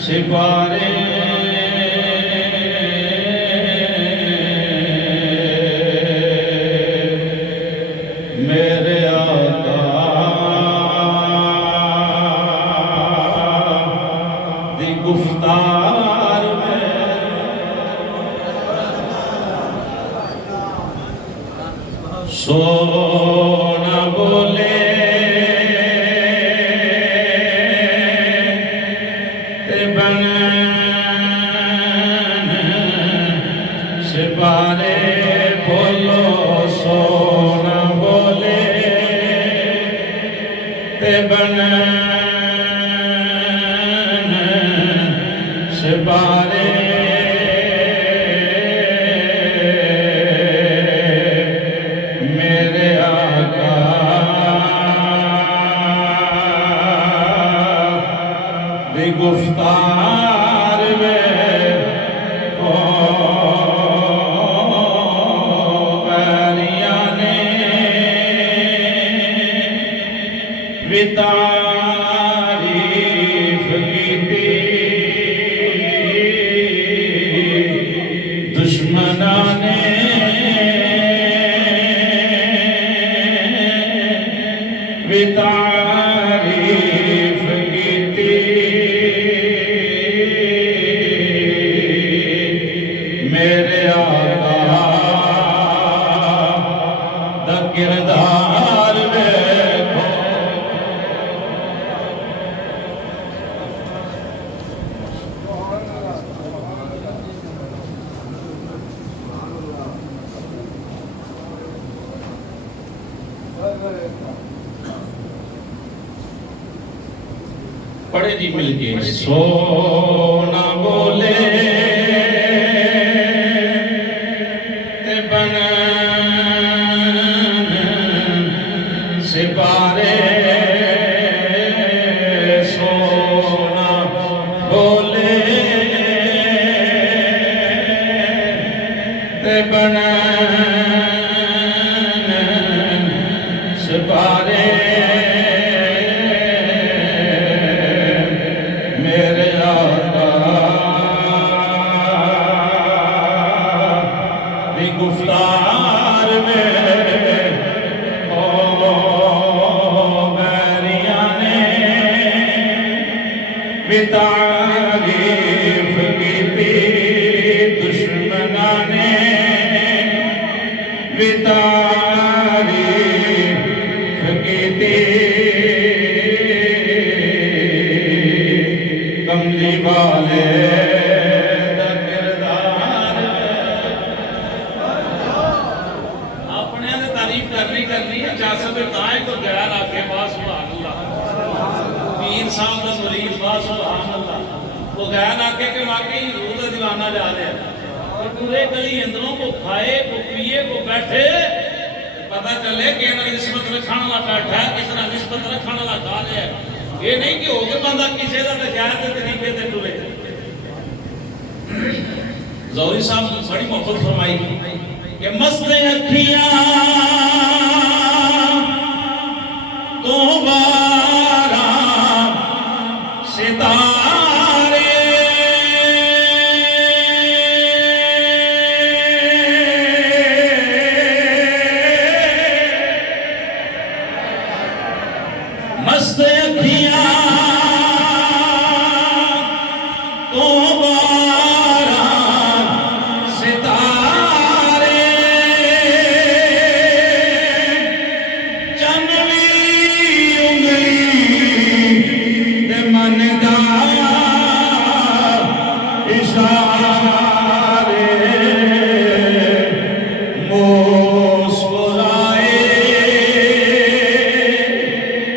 سپارے میرے آقا دی گفتار میں سونا بولے سپارے بولو سونا بولے تے بنن سپارے میرے آقا دی گفتار میں تعریف کیتی دشمناں نے بھی تعریف کیتی میرے آقا دا کردار پڑھے جی مل کے سونا بولے تے بنن سپارے سونا بولے تے بنن سپارے گفتار میں بیریاں نے بھی تعریف کیتی دشمناں نے بھی تعریف کیتی کملی والے تو غیر آکے باس سبحان اللہ پیر صاحب دا مرید باس سبحان اللہ وہ غیر آکے کے واقعی روح دا دیوانہ جا رہے ہیں اور پورے گلی اندروں کو کھائے کو پیے کو بیٹھے پتہ چلے کہ انہوں نسبت رکھانا لا بیٹھا ہے کس طرح نسبت رکھانا لا کھا رہے ہیں یہ نہیں کہ ہو کے بندہ کسی دا غیر دے طریقے دے ٹولے زوری صاحب بڑی محبت فرمائی کہ مست اکھیاں دوبارہ ستارے مست اکھیاں دوبارہ ستارے مسکرائے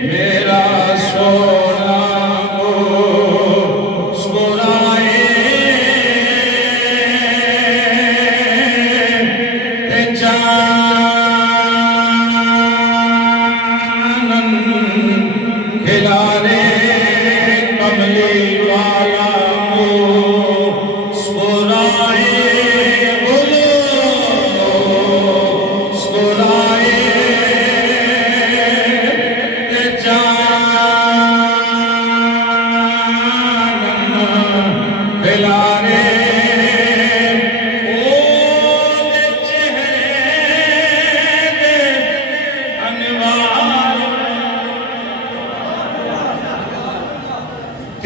میرا سونا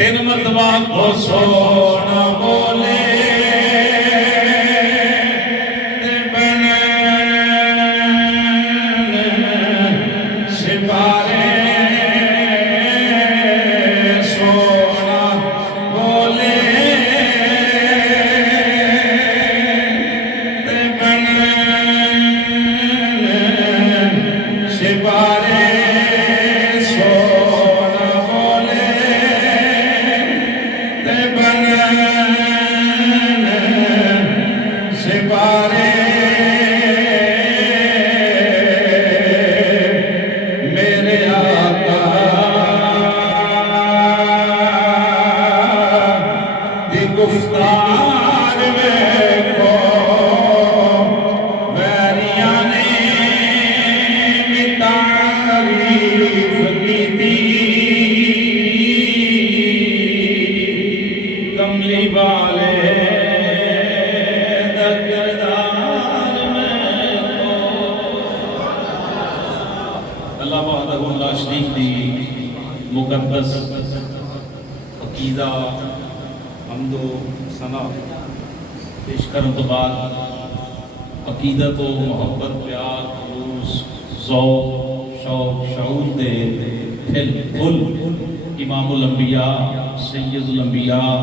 تین مرتبہ کو سونا بولے مقدس عقیدہ حمد و ثنا پیش کرنے تو بعد عقیدت و محبت پیار خلوص ذوق شوق شعور دے پھل امام الانبیاء سید الانبیاء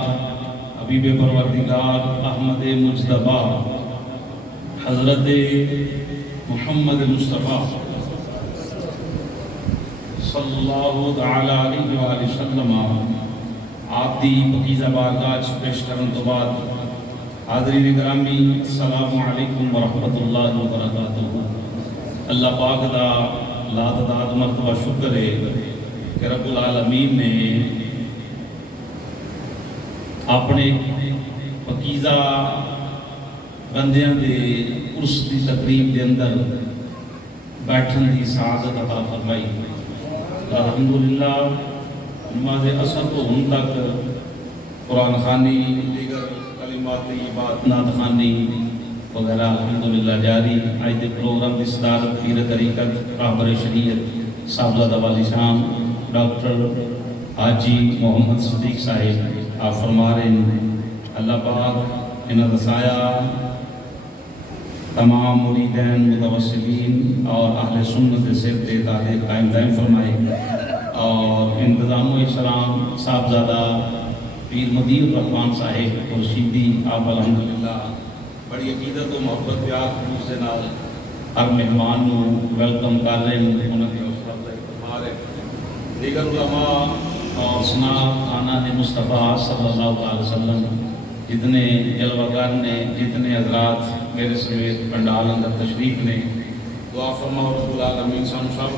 حبیب پروردگار احمد مجتبی حضرت محمد مصطفیٰ صلی اللہ تعالی علیہ وآلہ وسلم آپ دی پکیزہ بارگاہ پیش کرن تو بعد حاضرین گرامی السلام علیکم ورحمۃ اللہ وبرکاتہ۔ اللہ پاک دا لا تعداد مرتبہ شکر ہے کہ رب العالمین نے اپنے پکیزہ بندیاں دے عرس دی تقریب دے اندر بیٹھن دی سعادت عطا فرمائی۔ الحمدللہ نماز اثر تو ہن تک قرآن خوانی دیگر کلمات طیبات نعت خوانی وغیرہ الحمدللہ جاری۔ آج دے پروگرام دی صدارت پیر طریقت رہبر شریعت صاحبزادہ والی شام ڈاکٹر حاجی محمد صدیق صاحب آپ فرما رہے ہیں اللہ پاک انہاں دا سایہ تمام مریدین متوسلین اور اہل سنت سے تعلق قائم دائم فرمائے، اور انتظام و احترام صاحبزادہ پیر مدیر الرحمان صاحب خورشیدی آپ الحمدللہ بڑی عقیدت و محبت پیار خلوص دے نال ہر مہمان نو ویلکم کر رہے ہیں، انہاں دی حوصلہ افزائی فرما رہے ہیں۔ دیگر علماء اور سناب خانہ مصطفیٰ صلی اللہ علیہ وسلم جتنے جلوگر نے جتنے حضرات میرے سمیت پنڈال اندر تشریف نے دعا فرماؤ رب العالمین سان شاہ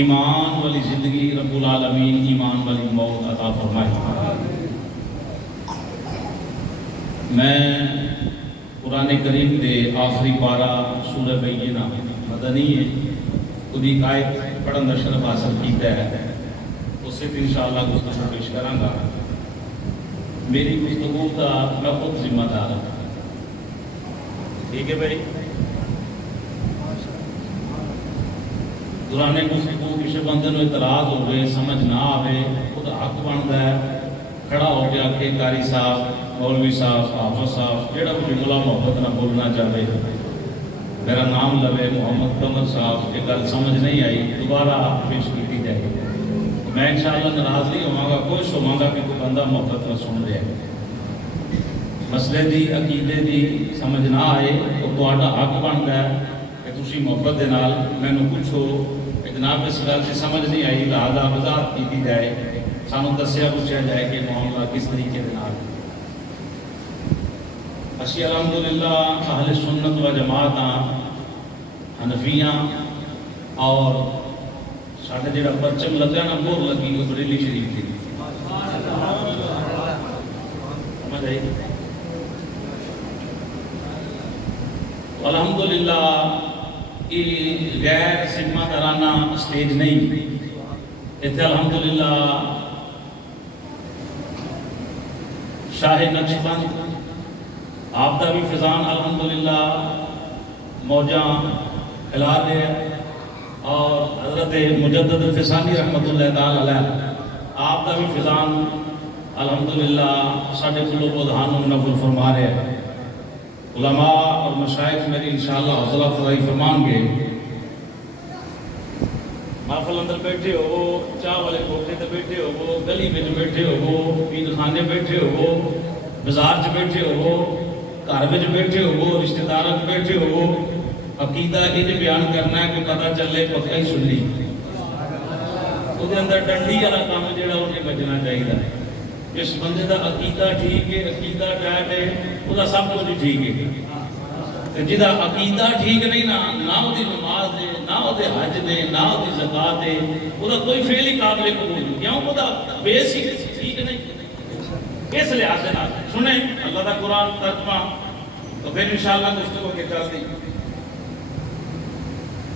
ایمان والی زندگی رب العالمین ایمان والی موت عطا فرمائے۔ میں قرآن کریم دے آخری پارہ سورہ بینہ مدنی ہے خودی قائد پڑھن دا شرف حاصل کیتا ہے، اس سے بھی انشاءاللہ گفتگو پیش کراں گا۔ میری گفتگو کا میں خود ذمہ دار ہوں، ٹھیک ہے بھائی؟ دوران گفتگو کسی بندے نو اعتراض ہو گئے سمجھ نہ آئے خود حق بنتا ہے کھڑا ہو گیا کہ قاری صاحب مولوی صاحب حافظ صاحب جڑا کوئی جملہ محبت نہ بولنا چاہے میرا نام لوے محمد قمر صاحب یہ گل سمجھ نہیں آئی دوبارہ پیش کی جائے، میں انشاءاللہ ناراض نہیں ہوں گا، خوش ہوں گا کہ کوئی بندہ محبت نہ سن رہا ہے۔ مسئلے دی عقیدے دی سمجھ نہ آئے تو تہاڈا حق بنتا ہے کہ تسی محبت دے نال مینوں پوچھو کہ جناب اس گل سے سمجھ نہیں آئی لہذا وضاحت کی جائے، سانوں دسیا پوچھا جائے کہ معاملہ کس طریقے دے نال۔ اسی الحمدللہ اہل سنت و جماعت ہاں، حنفیاں، اور ساڈے جڑا پرچم لگا نا مہر لگی وہ بریلی شریف کی سمجھ آئی۔ الحمدللہ یہ غیر سمہ دارانہ سٹیج نہیں، اتنے الحمدللہ شاہ نقشبند آپ دا بھی فضان الحمدللہ موجاں ہلا دے، اور حضرت مجدد الفسانی رحمۃ اللہ تعالی علیہ آپ دا بھی فضان الحمدللہ ساڈے کلو پردھان منور فرما رہے ہیں علماء اور مشائخ میری انشاءاللہ حوصلہ افزائی فرمان گے محفل اندر بیٹھے ہو چاہ والے کوٹھے تے بیٹھے ہو گلی میں بیٹھے ہو عید خانے بیٹھے ہو بازار چ بیٹھے ہو گھر میں بیٹھے ہو رشتہ داراں چ بیٹھے ہو عقیدہ یہ بیان کرنا ہے کہ پتہ چلے پکا ہی سنی وہ اندر ڈنڈی والا کام جہاں انہیں بچنا چاہیے جس بندے کا عقیدہ ٹھیک ہے عقیدہ ٹائٹ ہے وہ سب کچھ ہی ٹھیک ہے جہاں عقیدہ ٹھیک نہیں نہ وہ نماز دے نہ وہ حج دے نہ وہ زکات دے وہ کوئی فیل ہی قابل قبول نہیں کیوں وہ بیس ہی ٹھیک نہیں اس لحاظ سے سنیں اللہ کا قرآن ترجمہ تو پھر انشاءاللہ گفتگو کے چلتے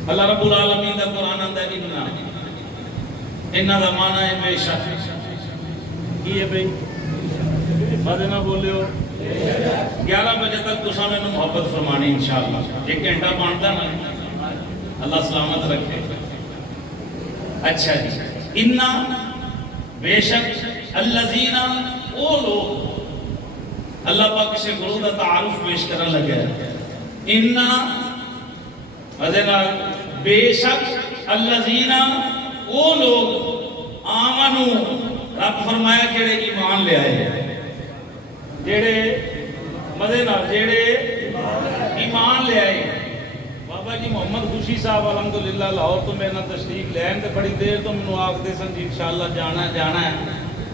اللہ رب العالمین کا قرآن آتا ہے انہاں دا معنی ہے بے شک کی ہے بھائی بات نہ بولے ہو 11 بجے تک تساں میں محبت فرمانی انشاءاللہ ایک گھنٹہ بانٹا نا اللہ سلامت رکھے اچھا جی انہا بے شک الذین او لوگ اللہ پاک سے گروہ دا تعارف پیش کرن لگے انہا مزیدار بے شک الذین او لوگ آمنو رب فرمایا جڑے ایمان لے آئے جڑے مزے نال جڑے ایمان لے آئے بابا جی محمد خوشی صاحب الحمدللہ لاہور تو میرے نال تشریف لے آئے بڑی دیر تو منو آکھدے سن جی انشاءاللہ جانا ہے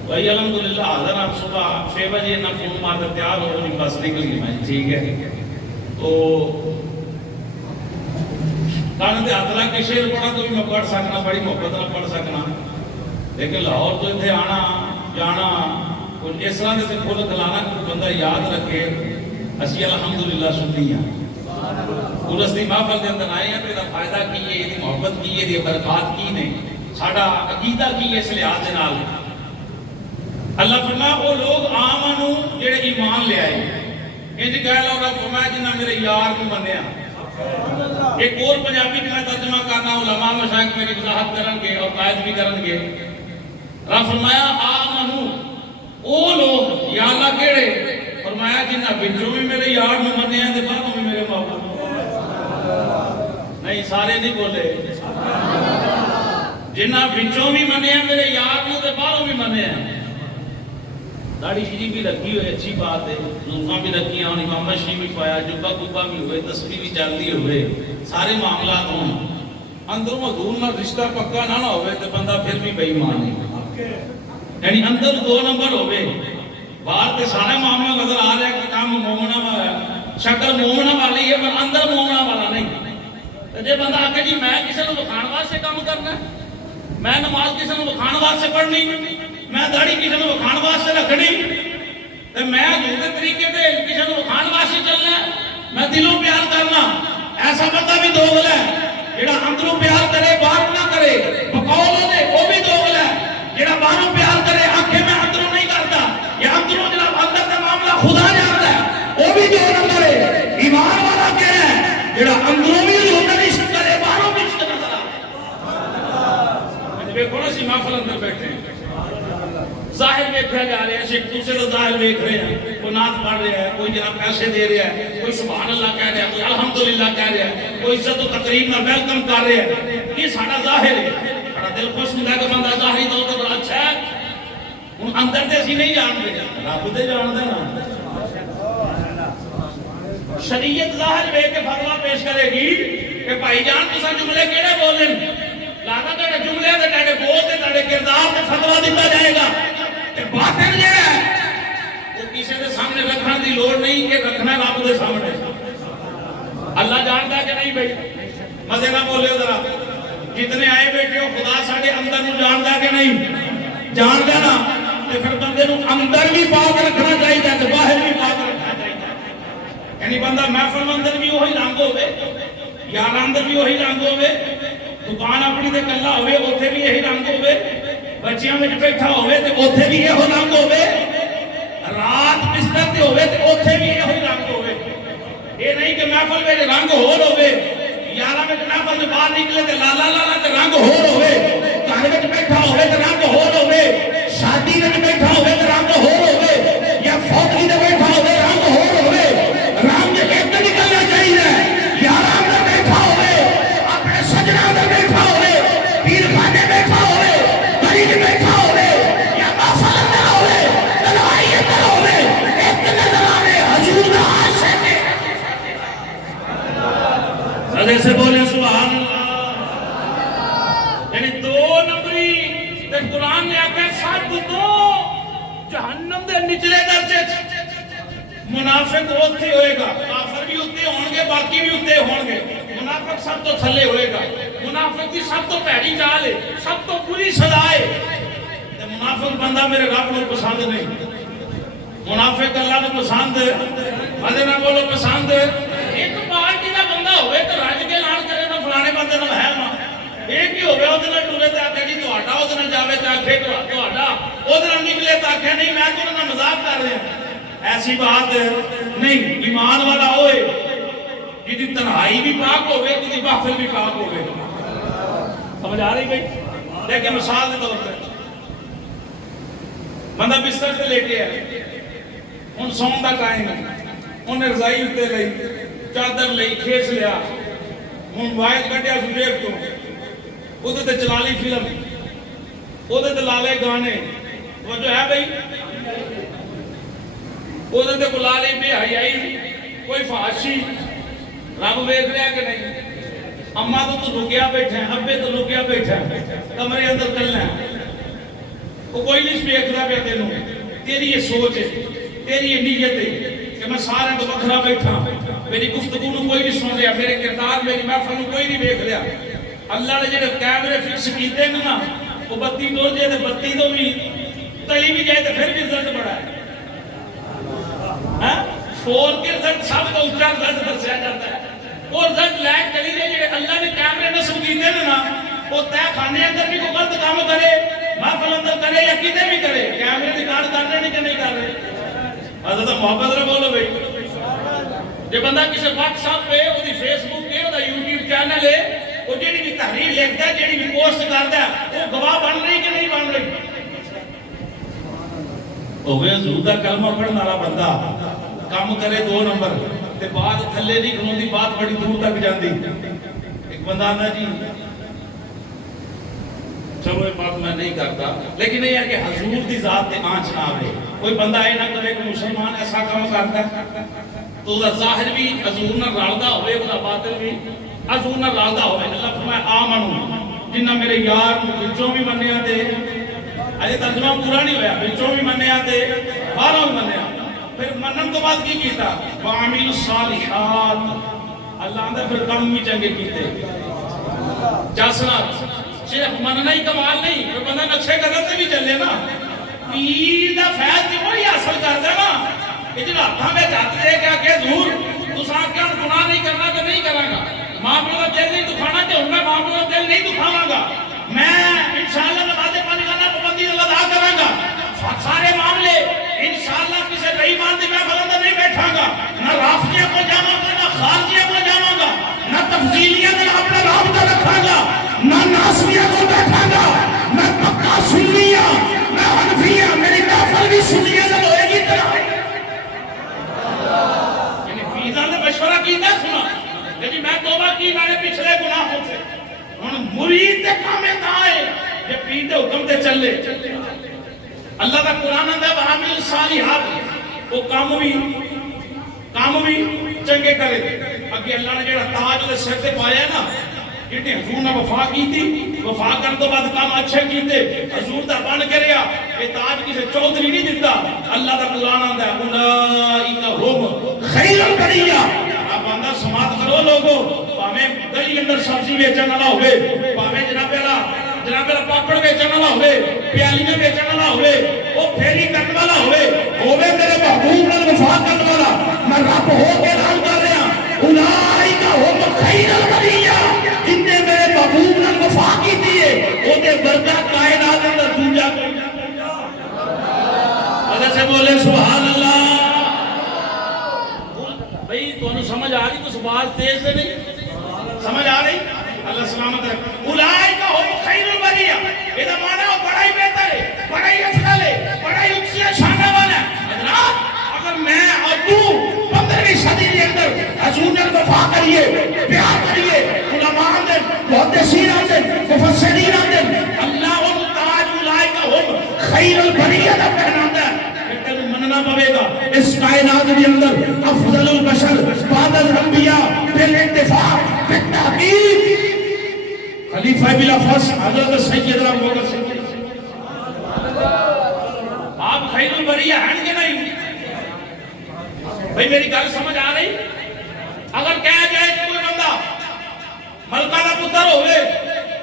بھائی الحمدللہ حاضر آپ صبح 6 بجے نہ فون مار کر تیار ہو نہیں بس نکل گئی میں ٹھیک ہے تو کان دے ہاتھ لگ کے شعر پڑھا تو بھی میں پڑھ سکنا بڑی محبت نہ پڑھ سکنا لیکن لاہور تو اتنے آنا جانا کچھ اس طرح سے کھول کلانا کچھ بندہ یاد رکھے اسی الحمدللہ سنی ہاں پورس دی محفل کے اندر آئے ہیں تو یہ فائدہ کی ہے یہ محبت کی ہے یہ برکات کی نے ساڈا عقیدہ کی ہے اس لحاظ سے نال اللہ فرمایا وہ لوگ آمنو جڑے ایمان لے آئے انج کہہ لو رب فرمایا جنہ میرے یار کو منیا ایک اور پنجابی میں ترجمہ کرنا علماء مشائخ میری وضاحت کرن گے اور قائد بھی کرن گے رب فرمایا آمنو او لوگ یا اللہ کیڑے فرمایا جنہ بچوں بھی میرے یار میں منے ہیں دے باہروں بھی میرے محبوب نہیں سارے نہیں بولے جنہ بچوں بھی منے ہیں میرے یار میں دے باہروں بھی منے ہیں داڑھی شیری بھی رکھی ہوئے اچھی بات ہے زلفاں بھی رکھی ہیں اور امام شریف بھی پایا جبہ کبہ بھی ہوئے تسبیح بھی چلتی ہوئے سارے معاملات ہوں اندر حضور نہ رشتہ پکا نہ ہوئے تو بندہ پھر بھی بے ایمان ہے یعنی اندر 2 نمبر ہوئے باہر کے سارے معاملہ نظر آ رہا ہے کہ کام مومنہ والا ہے شکل مومنہ والی ہے پر اندر مومنہ والا نہیں جب بندہ آکے جی میں کسی نے بخان واسطے کام کرنا ہے میں نماز کسی نے بخان واسطے پڑھنی میں داڑھی کسی نے بخان واسطے رکھنی میں حضور کے طریقے تے کسی نے بخان واسطے چلنا ہے میں دلوں پیار کرنا ایسا بندہ بھی دوغل ہے جڑا اندروں پیار کرے باہر نہ کرے بقول دے وہ بھی دوغل ہے جڑا باہروں پیار کرے آنکھیں میں اندروں نہیں کرتا یہ اندروں جناب اندر کا معاملہ خدا جانتا ہے وہ بھی 2 نمبر ہے ایمان والا کہہ رہا ہے جڑا اندروں بھی حضور کا عشق کرے باہروں بھی عشق نظر آتا ہے دیکھو نا سی محفل اندر بیٹھے ہیں ظاہر دیکھا جا رہے ہیں ایک دوسرے کا ظاہر دیکھ رہے ہیں کوئی نعت پڑھ رہا ہے کوئی جناب پیسے دے رہا ہے کوئی سبحان اللہ کہہ رہا ہے کوئی الحمدللہ کہہ رہا ہے کوئی عزت و تقریب میں ویلکم کر رہا ہے یہ سارا ظاہر ہے بڑا دل خوش ہوتا ہے کہ بندہ ظاہری طور پر بڑا اچھا ہے ان اندر تے اسی نہیں جانتے رب تے جانتے نا شریعت ظاہر ویکھ کے فتوا پیش کرے گی کہ بھائی جان تساں جملے کیڑے بولن لانا تیرے جملے تے تیرے بول تے تیرے کردار تے فتوا دیتا جائے گا تے باطن جو ہے وہ کسی کے سامنے رکھنے دی لوڑ نہیں کہ رکھنا رب دے سامنے اللہ جانتا ہے کہ نہیں بھائی مزے نہ بولے ذرا جتنے آئے بیٹھے ہو خدا ساڈے اندر نو جاندا کہ نہیں جاندا نا تے پھر بندے نو اندر بھی پاک رکھنا چاہیے تے باہر بھی پاک رکھنا چاہیے یعنی بندہ محفل اندر بھی وہی رنگ ہوے یار اندر بھی وہی رنگ ہوے دکان اپنی تے کلا ہوے اوتھے بھی یہی رنگ ہوے بچیاں وچ بیٹھا ہوے تے اوتھے بھی یہی رنگ ہوے رات بستر تے ہوے تے اوتھے بھی یہی رنگ ہوے یہ نہیں کہ محفل وچ رنگ ہور ہوے یاراں وچ محفل دے باہر نکلے تے لالا لالا تے رنگ ہور ہوے گھر وچ بیٹھا ہوے تے رنگ ہور ہوے شادی وچ بیٹھا ہوے تے رنگ ذرے سے بولے سبحان اللہ. یعنی 2 نمبری تے قرآن نے آکھا سب تو جہنم دے نچلے درجے منافق اوتھے ہوئے گا, کافر بھی اوتھے ہون گے, باقی بھی اوتھے ہون گے. منافق سب تو تھلے ہوئے گا. منافق دی سب تو بھڑی چال ہے, سب تو بری سزا ہے. تے منافق بندہ میرے رب کو پسند نہیں. منافق اللہ کو پسند ہے, مدے نہ بولو پسند. ایک پارٹی دا بندہ ہوئے تو رج کے نال کرے نہ فلانے بندے نال ہے نا, ایک ہی ہوئے اودے نال ٹرے تے آکھے جی تہاڈا, اودے نال جاوے تے آکھے تہاڈا, اودے نال نکلے تے آکھے نہیں میں تو نال مذاق کر رہا ہوں. ایسی بات نہیں. ایمان والا ہوئے جی تنہائی بھی پاک ہوئے, جی محفل بھی پاک ہوئے. سمجھ آ رہی بھائی؟ دیکھیں مثال کے طور پر بندہ بستر سے لیٹے ہے, ان سون دا ٹائم ہے, انہیں رضائی اتے لئی, چادر لئی, کھیس لیا, ان موبائل کٹیا سجیب تو ادھے تے چلا لی فلم, ادھے تے لالے گانے. وہ جو ہے بھائی ادھے تے کو لالے بے حیائی, کوئی فحاشی, رب ویکھ رہا کہ نہیں. اماں تو لکیا بیٹھے ہیں, ابے تو لکیا بیٹھے ہیں, کمرے اندر چلنا ہے, وہ کوئی نہیں ویکھ رہا پیا تینوں. تیری یہ سوچ ہے, تیری یہ نیت ہے کہ میں سارے تو بکھرا بیٹھا, میری گفتگو نو کوئی نہیں سن رہا, میرے کردار میری محفل نو کوئی نہیں دیکھ رہا. اللہ نے جڑے کیمرے فکس کیتے ہیں نا, وہ بتی ٹر جائے تو بتی تو بھی تلی بھی جائے تو پھر بھی رزلٹ بڑا ہے. 4 کے رزلٹ سب تو اونچا رزلٹ دسیا جاتا ہے. وہ رزلٹ لائٹ چلی جائے جڑے اللہ نے کیمرے نصب کیتے ہیں نا, وہ طے خانے اندر بھی کوئی غلط کام کرے, محفل اندر کرے یا کتے بھی کرے, کیمرے ریکارڈ کر رہے ہیں کہ نہیں کر رہے. حضرت محبت رہ بولو بھائی. جے بندہ کسی واٹس ایپ پہ, وہ فیس بک پہ, وہ یوٹیوب چینل ہے, وہ جیڑی بھی تحریر لکھتا ہے, جیڑی بھی پوسٹ کرتا ہے, وہ گواہ بن رہی کہ نہیں بن رہی. ہوئے حضور دا کلمہ پڑھن والا بندہ کام کرے 2 نمبر تے بات تھلے نہیں کھلوندی, بات بڑی دور تک جاندی. ایک بندہ آندا جی چلو یہ بات میں نہیں کرتا, لیکن یہ ہے کہ حضور دی ذات تے آنچ نہ آئے. کوئی بندہ اے نہ کرے کہ مسلمان ایسا کام کرتا ہے تو وہ ظاہر بھی حضور نہ رلدا ہوئے, وہ باطن بھی حضور نہ رلدا ہوئے. اللہ فرمایا آمنو, جنہ میرے یار وچوں بھی منیا تے, اجے ترجمہ پورا نہیں ہویا, وچوں بھی منیا تے باہروں بھی منیا. پھر منن تو بعد کی کیتا, وعمل الصالحات, اللہ آندا پھر کم بھی چنگے کیتے. جاسنا صرف مننا ہی کمال نہیں, پھر بندہ نقشے قدم سے بھی چلے نا. پیر دا فیض جو وہی حاصل کرتا ہے نا, کہ جب ہاتھاں میں جاتے دے گا کہ حضور تساں کیا گناہ نہیں کرنا تو نہیں کروں گا, ماں پیو کا دل نہیں دکھانا تو میں ماں پیو کا دل نہیں دکھاواں گا, میں انشاءاللہ نماز 5 گانا پابندی ادا کراں گا, سارے معاملے انشاءاللہ کسی بے ایمان دی محفل اندر نہیں بیٹھاں گا, نہ رافضیہ کو جاواں گا, نہ خارجیہ کو جاواں گا, نہ تفضیلیہ میں اپنا رابطہ رکھاں گا, نہ ناسیہ کو بیٹھاں گا, نہ پکا سنیہ, نہ حنفیہ. میری محفل بھی سنیہ نہ ہوئے گی طرح. یعنی پیزا نے مشورہ کیتا سنا, لیکن میں توبہ کی, میں نے پچھلے گناہوں سے. ہن مرید تے کامے تا آئے کہ پیر دے حکم تے چلے. اللہ کا قرآن اندر وعمل الصالحات, وہ کام بھی چنگے کرے. اگے اللہ نے جڑا تاج دے سر تے پایا نا, جتنے حضور نے وفا کی تھی, وفا کرنے تو بعد کام اچھے کیتے, حضور دا بن کے رہا, یہ تاج کسے چودھری نہیں دیتا. اللہ دا قرآن آندا ہے اولئک هم خیر البریہ. اب آندا سماعت کرو لوگو, پاویں گلی اندر سبزی بیچن والا ہوئے, پاویں جناب والا پاپڑ بیچن والا ہوئے, پیالیاں بیچن والا ہوئے, وہ پھیری کرنے والا ہوئے میرے محبوب نال وفا کرنے والا, میں رب ہو کے اعلان کر رہا, اولئک هم خیر البریہ. جن نے میرے محبوب نال وفا کی دیئے, وہ دے ورگا کائنات اندر دوجا کوئی نہیں. اللہ سے بولے سبحان اللہ. بھئی تو انہوں سمجھ آ رہی, کچھ بات تیز سے نہیں سمجھ آ رہی. اللہ سلامت ہے. اولئک هم خیر البریہ, یہ دا معنی ہے بڑا ہی بہتر ہے, بڑا ہی افضل ہے, بڑا ہی اچھی شان والا ہے. حضرات اگر میں اور تو 15ویں صدی کے اندر حضور نے وفا کریے, پیار کریے, علماء اندر, محدثین اندر, مفسرین اندر, اللہ ان تاج اولئک هم خیر البریہ دا پہناتا ہے. پھر تینوں مننا پوے گا اس کائنات کے اندر افضل البشر بعد الانبیاء بالاتفاق بالتحقیق خلیفہ بلا فصل حضرت سیدنا ابوبکر صدیق۔ آپ خیر البریہ ہیں کہ نہیں؟ بھئی میری گل سمجھ آ رہی؟ اگر کہا جائے کہ کوئی بندہ ملکہ دا پتر ہوئے،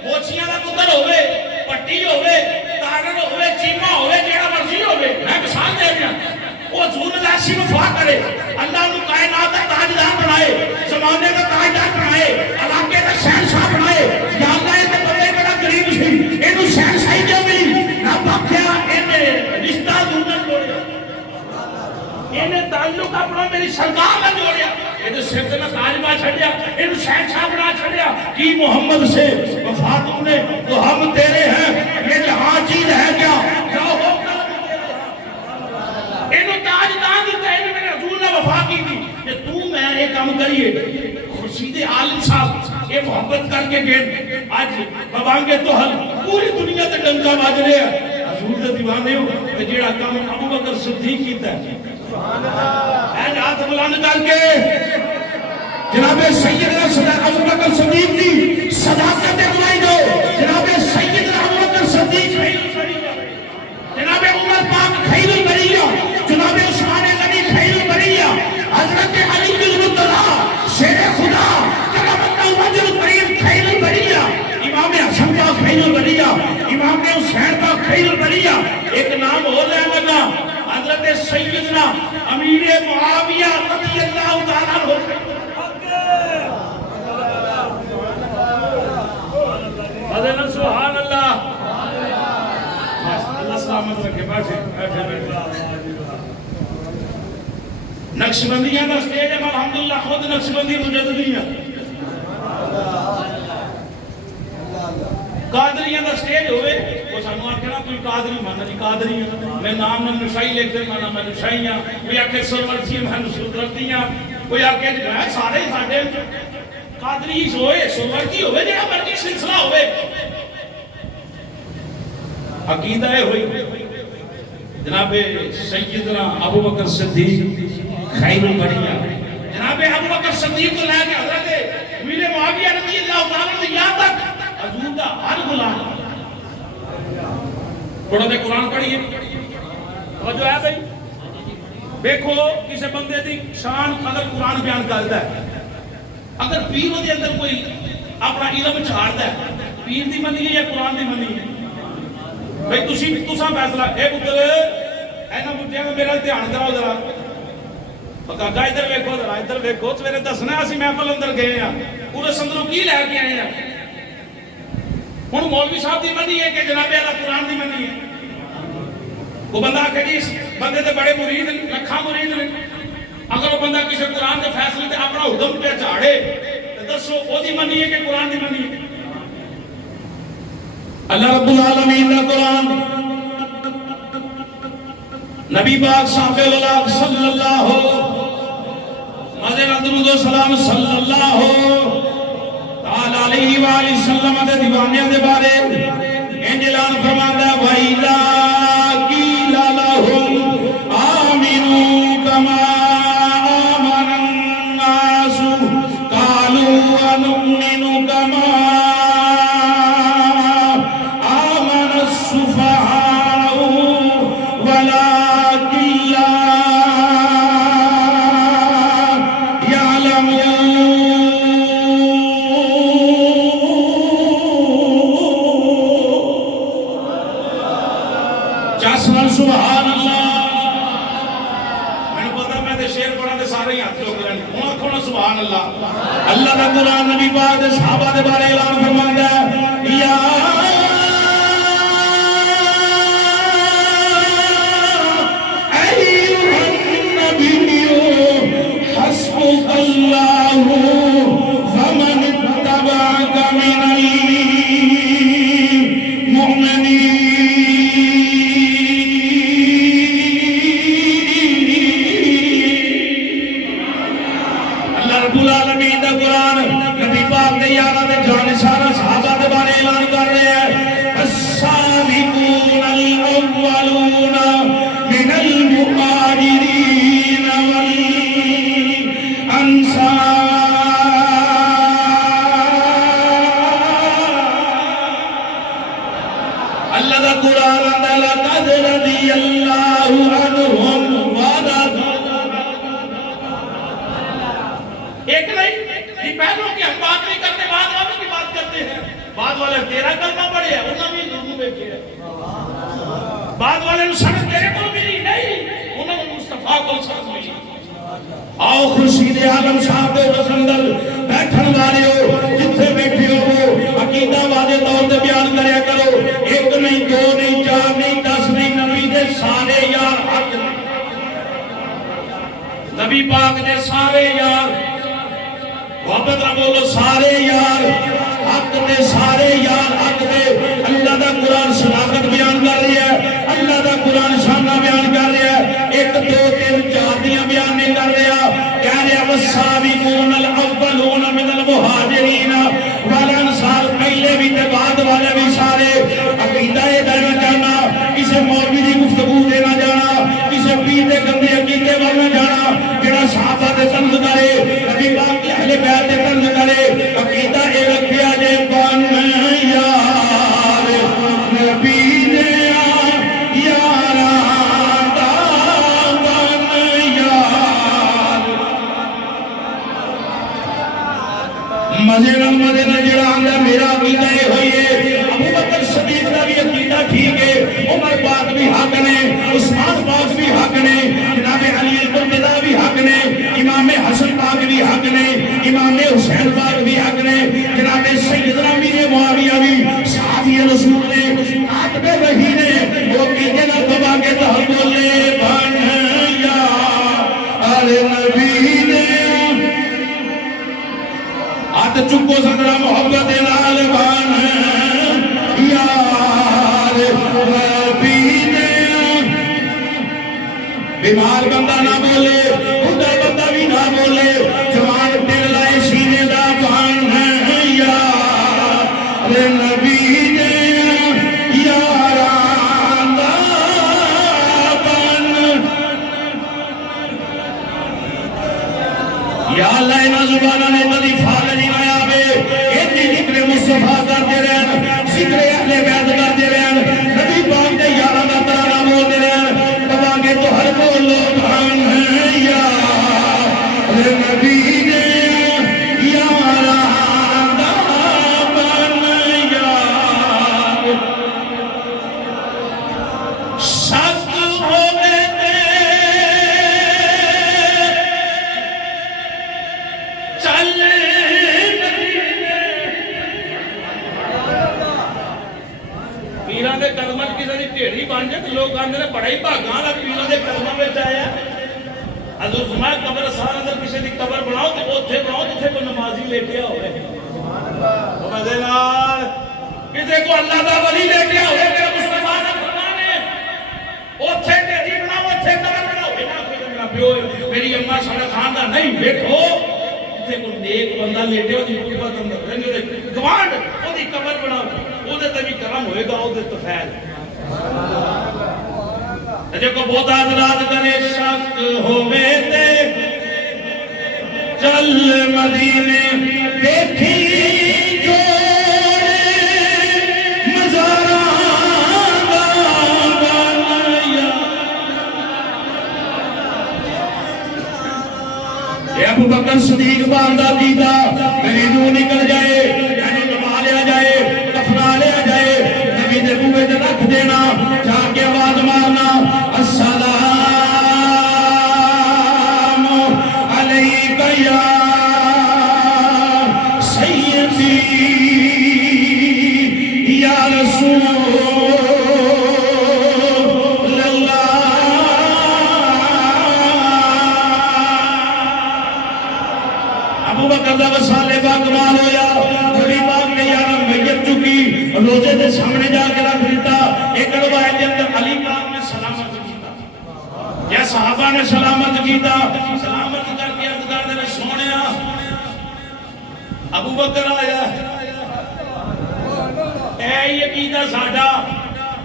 موچیاں دا پتر ہوئے، پٹی ہوئے، تارن ہوئے، چیمہ ہوئے، جیڑا مرضی ہوئے، میں مثال دے رہا وہ حضور اللہ سے وفا کرے، اللہ انہوں کائنات کا تاجدار بنائے، زمانے کا تاجدار بنائے، علاقے کا شہنشاہ بنائے، یا اللہ یہ تو بندے بڑا قریب سی انہوں شہنشاہی جو ملی نہ بکھیا انہیں رشتہ دونوں جوڑیا، انہیں تعلق اپنا میری سرکار نہ جوڑیا، انہیں صرف میں تاجبہ چھڑیا، انہیں شہنشاہ بنا چھڑیا کہ محمد سے وفا تم نے تو ہم تیرے ہیں، یہ جہاں چیز ہے کیا جاؤ ہو کر انہوں تاجدار دیتا ہے انہوں میرے حضور نے وفا کی تھی کہ تو میں ایک کام کریے خورشید عالم صاحب یہ محبت کر کے گئے آج ببانگے تو حل پوری دنیا تے ڈنکا باج رہے ہیں حضور دے دیوانے ہو کہ جیڑا کام ابو بکر صدیق کیتا ہے اے ہاتھ بلند کر کے جناب سیدنا ابو بکر صدیق کی صداقت گواہی دو جناب سیدنا ابو بکر صدیق جناب عمر پاک خیر البریہ جناب عثمان غنی خیر البریہ حضرت علی بن مرتضیٰ شیر خدا کرم اللہ وجہ الکریم خیر البریہ امام حسن پاک خیر البریہ امام حسین پاک خیر البریہ ایک نام ہو لے لگا حضرت سیدنا امیر معاویہ رضی اللہ تعالیٰ عنہ حضرت سبحان اللہ اللہ سلامت رکھے بیٹھے نقشبندیاں کا سٹیج ہے الحمدللہ خود نقشبندی مجددیاں قادریاں کا سٹیج ہوئے وہ سانو آکھنا کوئی قادری مانا جی قادری میں نام میں نشائی لکھ دے مانا میں نشائیاں کوئی آکھے سرورتی میں نسودرتیاں کوئی آکھے سارے ہی ساڑھے قادری ہوئے سرورتی ہوئے جہاں مرکی سلسلہ ہوئے عقیدہ ہوئی جناب سیدنا ابو بکر صدیق خیر البریہ جناب ابو بکر صدیق کو لے کے حضرت امیر معاویہ رضی اللہ تعالیٰ عنہ یہاں تک حضور دا ہر غلام پڑھو دے قرآن پڑھیے توجہ ہے بھائی دیکھو کسی بندے دی شان قدر قرآن بیان کرتا ہے اگر پیر دے اندر کوئی اپنا علم چھاڑتا ہے پیر دی منی ہے یا قرآن دی منی ہے بھئی تُساں فیصلہ اے پتر اینا بچے میں میرا دھیان کراؤ ذرا کاکا ادھر ویکھو ذرا ادھر ویکھو سویرے دسنا اسی محفل اندر گئے ہیں پورے سندروں کی لے کے آئے ہیں ہن مولوی صاحب دی منی ہے کہ جناب اعلیٰ قرآن دی منی ہے وہ بندہ آکھے جی اس بندے تے بڑے مرید لکھا مرید نے اگر وہ بندہ کسی قرآن دے فیصلے تے اپنا حکم پہ چاڑے تو دسو وہ دی منی ہے کہ قرآن دی منی ہے اللہ رب العالمین کا قرآن نبی پاک صاحب اللہ صلی اللہ مدینہ درود و سلام صلی اللہ تعالی علیہ وآلہ وسلم دے دیوانیاں دے بارے انجلان فرماتا ہے وَإِذَا قِيلَ لَهُمْ آمِنُوا كَمَا آمَنَ النَّاسُ قَالُوا وَنُؤْمِنُ كَمَا سبحان اللہ میں نے پتا میں شیر پڑھا دے سارے ہی ہاتھ جو کریں وہاں کھونا سبحان اللہ اللہ کا قرآن نبی پاک دے صحابہ دے بارے اعلان فرماندا ہے یا ایھا النبی حسبک اللہ ومن اتبعک من المؤمنین السابقون الأولون من المهاجرين اللہ دا قرآن آندا لقد رضی اللہ عنہم ایک نہیں یہ پہلوں کی ہم بات نہیں کرتے بعد والوں کی بات کرتے ہیں بعد والے تیرا کلمہ پڑھے ہیں انہوں نے بھی بیٹھے ہیں بعد والے نے سنت تیرے کو ملی نہیں انہوں نے مصطفیٰ کو سنت ملی آؤ خورشید عالم صاحب دے وسندر بیٹھن والے ہو جتھے بیٹھے ہو وہ عقیدہ واضح طور تے بیان کریا کرو ایک نہیں دو نہیں چار نہیں 10 نہیں نبی دے سارے یار حق نبی پاک دے سارے یار محبت نہ بولو سارے یار حق دے سارے یار حق دے اللہ دا قرآن صداقت بیان کر رہی ہے اللہ دا قرآن شانہ بیان کر رہی ہے ایک دو تین چار دیاں بیان نہیں کر رہا کہہ رہا والسابقون الاولون من المہاجرین والانصار پہلے بھی تے بعد والے بھی سارے عقیدہ دینا جانا کسے مولوی دی گفتگو دینا جانا کسے پیر دے گندے عقیدے والنا جانا جڑا صحابہ دے طنز کرے نبی پاک کی اہل بیت دے طنز کرے عقیدہ اے رکھیا جے بن یار نبی دے یاراں دا بن یار مزے نہ جڑا آندا میرا عقیدہ اے ہوئی ہے ابو بکر صدیق دا بھی عقیدہ ٹھیک ہے عمر پاک بھی حق نے عثمان پاک بھی حق نے جناب علی المرتضیٰ بھی حق نے امام حسن پاک بھی حق نے امام حسین پاک بھی حق نے جناب سیدنا امیر معاویہ بھی صحابی رسول نے کاتب وحی نے وہ عقیدے نال دبا کے تہل بولے بن یار نبی نے ہاتھ چکو سکڑا محبت نال بن یار نبی نے بیمار بندہ نہ بولے بڈھا بندہ بھی نہ بولے جوان دل لائے سینے دا بن یار نبی نے یاراں دا بن یا اللہ انہاں زباناں نے کدی فال نہیں آیا وے ایتھے ذکر مصطفیٰ کرتے رہن ذکر اہل بیت کرتے رہن نبی پاک دے یاراں دا ترانہ بولتے رہن کباگے تو ہر بولو بھان یار نبی نے یاراں دا بن یار شک ہوے تے چل پیران دے قدماں کسے دی ڈھیڑی بن جائے تو لوگ آندے نے بڑا ہی بھاگاں والا پیران دے قدماں وچ آیا حضور فرمایا قبرستان اندر کسے دی قبر بناؤ تے اوتھے بناؤ جتھے کوئی نمازی لیٹیا ہوئے سبحان اللہ مزے نال کسے کو اللہ دا ولی لیٹیا ہوئے میرے مصطفیٰ نے فرمانے اوتھے ڈھیڑی بناؤ اوتھے قبر بناؤ نہ کوئی میرا پیو میری اماں سارا خاندان نہیں دیکھو جتھے کوئی نیک بندہ لیٹے ہو دی قبر اندر رہندے گوانڈ او دی قبر بناؤ او دے تے بھی کرم ہوئے گا او دے تو فیض جے کو بہت آدراد کرے شک ہوئے تے چل مدینے دیکھی جوڑے مزاراں دا بنیا اے ابو بکر صدیق باندہ دیدہ میری روح نکل جائے یعنی نما لیا جائے کفنا لیا جائے نبی دے بوئے تے رکھ دینا جا کے آواز مارنا السلام علیکہ یا سیدی یا رسول اللہ ابو بکر دا وصالے با کمال ہویا نبی پاک نے یارم میت چکی روزے دے سامنے جا کے رکھ دیتا ایک روایت کے اندر علی پاک نے سلامت کیتا یا صحابہ نے سلامت کیتا سلامت کر کے عرض کر دے سونیا ابو بکر آیا اے یہ کیتا ساڈا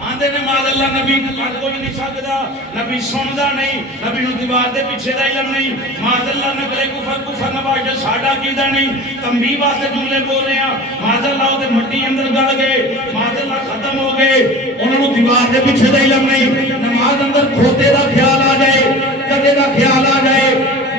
آندے نے ماذ اللہ نبی کر کوئی نہیں سکدا نبی سندا نہیں نبی نو دیوار دے پیچھے دا علم نہیں ماذ اللہ نہ کرے کفر نواز ساڈا کیدا نہیں تنبیہ واسطے جملے بول رہے ہیں ماذ اللہ دے مٹی اندر گل گئے ماذ اللہ ختم ہو گئے انہاں نو نماز کے پیچھے دا علم نہیں، نماز اندر کھوتے دا خیال آ جائے، کدے دا خیال آ جائے،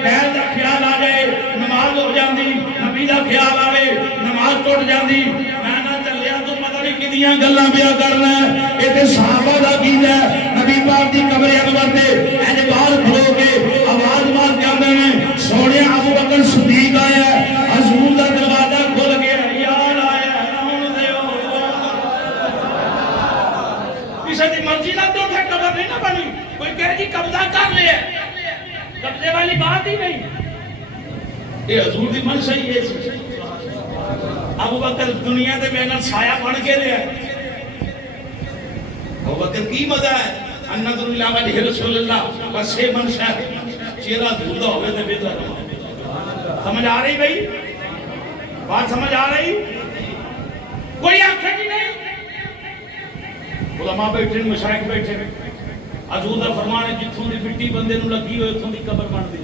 بیل دا خیال آ جائے، نماز ہو جاندی، نبی دا خیال آوے نماز ٹوٹ جاندی، میں نہ چلیا تو پتہ نہیں کدیاں گلاں پیا کرنا ہے۔ اے تے صحابہ دا عقیدہ ہے، نبی پاک دی قبر انور تے اج باہر کھلو کے آواز مار کے آندے نے سونے ابو بکر صدیق آیا ہے، حضور دا دروازہ کھل گیا، یار آیا آن دیو کسی دی مرضی نہ تو تھے قبر نہیں نہ بنی، کوئی کہے جی قبضہ کر لیا، قبضے والی بات ہی نہیں، یہ حضور دی من صحیح ہے۔ ابو بکر دنیا دے میں سایہ بن کے رہا ہے، ابو بکر کی مزہ ہے، النظر الی وجہ رسول اللہ، بس یہ منشا ہے، چہرہ دھولا ہوئے تے بہتر رہا۔ سمجھ آ رہی بھائی؟ بات سمجھ آ رہی؟ کوئی آنکھیں کی نہیں؟ علماء بیٹھے، مشائخ بیٹھے، حضور دا فرمان ہے جتھوں دی مٹی بندے نو لگی ہوئے اتھوں دی قبر بن دی۔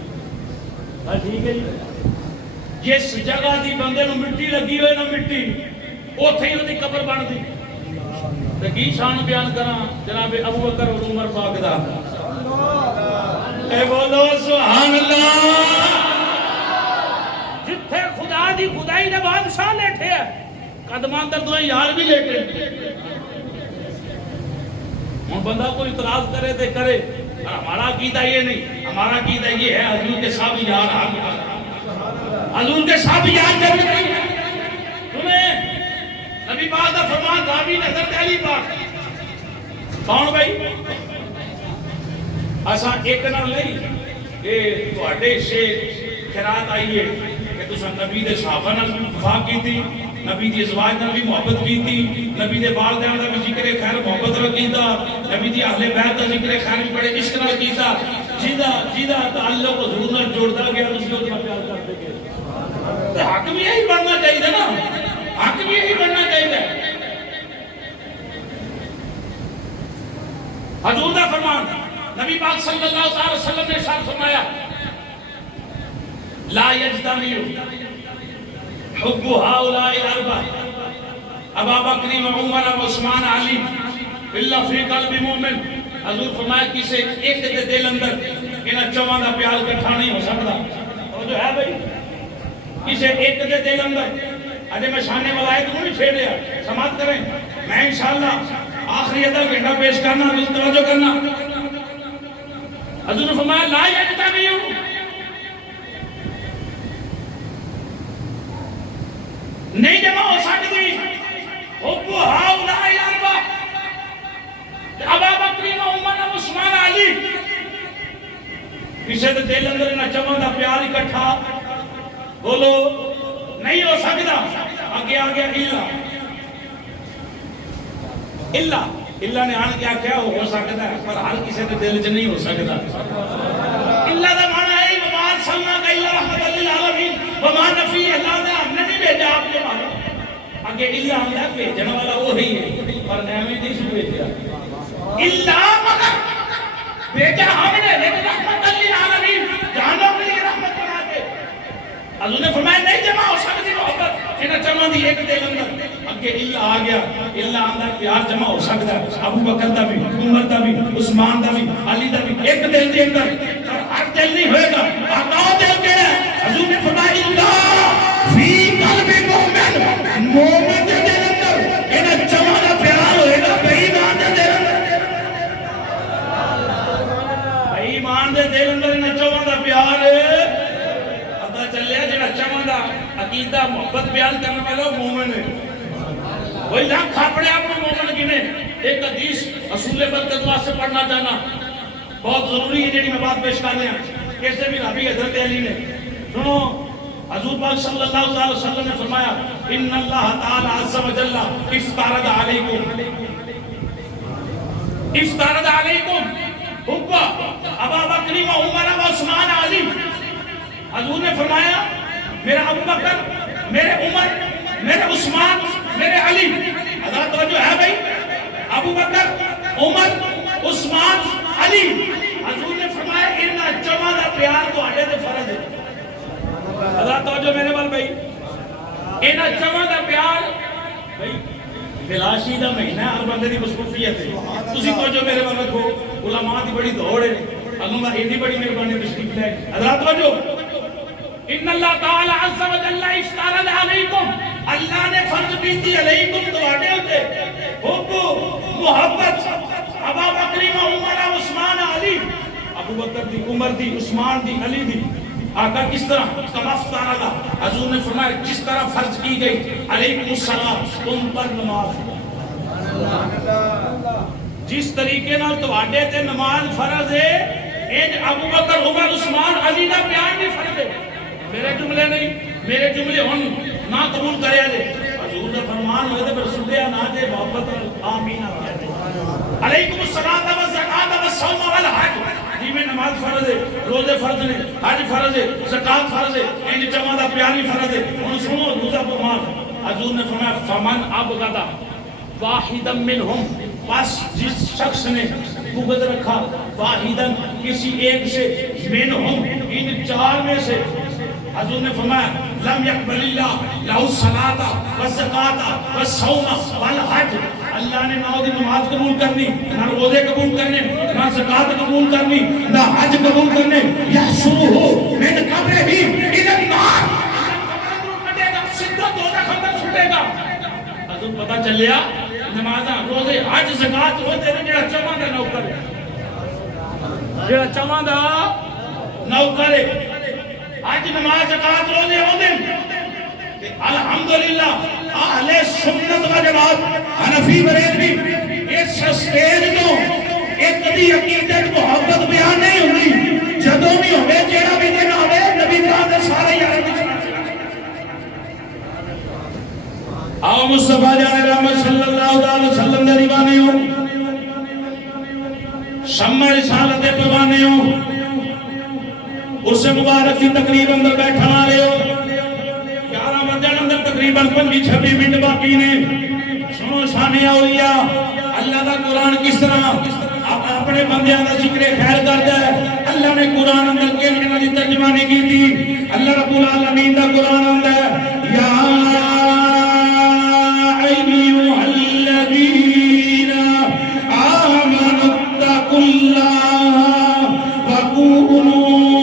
ٹھیک ہے جی؟ جس جگہ دی بندے نو مٹی لگی ہوئے نا مٹی، اوتھے ہی دی قبر بن دی۔ تے کی شان بیان کراں جناب ابو بکر اور عمر پاک دا؟ اے بولو سبحان اللہ۔ جتھے خدا دی خدائی دے بادشاہ لیٹھے ہیں، قدمان در دوئے یار بھی لیٹے۔ ہن بندہ کوئی اعتراض کرے تے کرے، اور ہمارا عقیدہ یہ نہیں، ہمارا عقیدہ یہ ہے حضور کے سب یار آ گیا، حضور کے سب یار جب نہیں تمہیں نبی پاک دا فرمان راوی نظر علی پاک کون بھائی؟ اساں ایک نہ نہیں اے تواڈے سے خیرات آئی ہے کہ تساں نبی دے صحابہ نال وفا کیتی، نبی دی ازواج نال بھی محبت کیتی، نبی دے والدین دا بھی ذکر خیر محبت نال کیتا، نبی دی اہل بیت دا ذکر خیر بھی بڑے عشق نال کیتا، جیدا تعلق حضور نال جوڑدا گیا اس کو پیار کرتے گئے۔ تے حق بھی یہی بننا چاہیے نا، حق بھی یہی بننا چاہیے۔ حضور دا فرمان نبی پاک صلی اللہ علیہ وسلم نے ارشاد فرمایا لا یجتمع حب هؤلاء الاربعہ ابا بکر و عمر و عثمان علی الا فی قلب مومن۔ حضور فرمایا کسی ایک دے دل اندر انہاں چواں دا پیار اکٹھا نہیں ہو سکتا۔ اور جو ہے بھائی کسی ایک دے دل اندر اجے میں شان ولایت کو نہیں چھیڑیا، سماعت کریں، میں انشاءاللہ آخری ادھر گھنٹہ پیش کرنا، توجہ کرنا۔ حضور نے فرمایا لا یجتمع نہیں جمع ہو سکتی حب هؤلاء الاربعہ ابا بکر و عمر و عثمان علی، کسی دے دل اندر انہاں چواں دا پیار اکٹھا بولو نہیں ہو سکتا۔ آگے آگے اللہ نے آن کیا کیا ہو سکتا ہے پر ہر کسی کے دل چ نہیں ہو سکتا۔ اللہ دا معنی ہے وما ارسلناک الا رحمۃ للعالمین، وما نفی اللہ نے ہم نے نہیں بھیجا آپ کے معنی۔ آگے اللہ آندا بھیجن والا وہی ہے پر ایویں نہیں سو بھیجا، اللہ مگر بھیجا ہم نے لیکن رحمۃ للعالمین، جانوں کے لیے رحمت بنا کے۔ حضور نے فرمایا نہیں جمع ہو سکتی محبت انہاں چواں دی ایک دل اندر۔ اگے اللہ آ گیا، اللہ آندا پیار جمع ہو سکتا ہے ابو بکر دا بھی، عمر دا بھی، عثمان دا بھی، علی دا بھی، ایک دل دے اندر، ہر دل نہیں ہوئے گا۔ آقا دل کیڑا ہے؟ حضور نے فرمایا اللہ فی قلب مومن، مومن دے دل اندر انہاں چواں دا پیار ہوئے گا، بے ایمان دے دل اندر، بے ایمان دے دل اندر انہاں چواں دا پیار پتہ چلیا جڑا چواں دا عقیدہ محبت بیان کرنے والا مومن ہے۔ وہی لاکھ اپنے آپ کو مومن گنے۔ ایک حدیث رسول برکت واسطے پڑھنا چاہنا بہت ضروری ہے، جڑی میں بات پیش کر رہا ہوں۔ کیسے بھی نبی حضرت علی نے سنو، حضور پاک صلی اللہ علیہ وسلم نے فرمایا ان اللہ تعالی عز و جل افترض علیکم حب ابا بکر و عمر و عثمان علی۔ حضور نے فرمایا میرا ابو بکر، میرے عمر، میرے عثمان، میرے علی، حضرت توجہ ہے بھائی، ابو بکر، عمر، عثمان، علی۔ حضور نے فرمایا انہاں چواں دا پیار تواڈے تے فرض ہے۔ حضرت توجہ میرے وال بھائی، انہاں چواں دا پیار بھائی بلاشی دا مہینہ ہر بندے دی مصروفیت ہے تسی کو جو میرے بندے کو علماء دی بڑی دوڑ ہے اللہ ایڈی بڑی مہربانی تشریف لے حضرات توجہ ان اللہ تعالی عز و جل افطرض علیکم اللہ نے فرض کی تھی علیکم تواڈے اوتے حب محبت ابا بکر عمر عثمان علی ابو بکر دی عمر دی عثمان دی علی دی آقا کس طرح کما افطرض حضور نے فرمایا جس طرح فرض کی گئی علیکم السلام تم پر نماز جس طریقے نال تواڈے تے نماز فرض ہے ان ابو بکر عمر عثمان علی دا بیان بھی فرض ہے میرے جملے نہیں میرے جملے ہن نہ قبول کریا دے حضور دا فرمان ہوئے تے رسول نہ دے محبت آمین علیکم الصلاۃ والزکات والصوم والحج جی میں نماز فرض ہے روزے فرض نے حج فرض ہے زکات فرض ہے ان جمع دا پیاری فرض ہے ہن سنو حضور دا فرمان حضور نے فرمایا فمن ابغض واحدا منهم بس جس شخص نے بغض رکھا واحدا کسی ایک سے منهم ان چار میں سے حضور نے فرمایا لم يقبل اللہ لہ الصلاۃ والزکات والصوم والحج اللہ نے نہ دی نماز قبول کرنی نہ روزے قبول کرنے نہ زکات قبول کرنی نہ حج قبول کرنے یحشرہ من قبرہ الى النار کٹے گا سیدھا دوزخ اندر چھٹے گا حضور پتہ چلیا نمازاں روزے حج زکات وہ تے جڑا چواں دا نوکر ہے جڑا چواں دا نوکر ہے آج نماز زکات روزے ہوندے الحمدللہ اہل سنت و جماعت حنفی بریلوی اس سٹیج تو ایک کدی عقیدت محبت بیان نہیں ہوندی جدوں بھی ہوے جیڑا بھی دن آوے نبی پاک دے سارے یار آؤ مصطفیٰ جان رحمت صلی اللہ علیہ وسلم دے دیوانے ہو شمع رسالت دے پروانے ہو اس مبارک کی تقریب اندر بیٹھا لے ہو 11 بجے اندر تقریباً 25-26 منٹ باقی نے سنو شان اولیاء اللہ دا قرآن کس طرح اپنے بندیاں دا ذکر خیر کرتا ہے اللہ نے قرآن اندر کیلئے دی ترجمانی کی تھی اللہ رب العالمین دا قرآن اندر یا ایوہ الذین آمنوا اتقوا اللہ وقولوا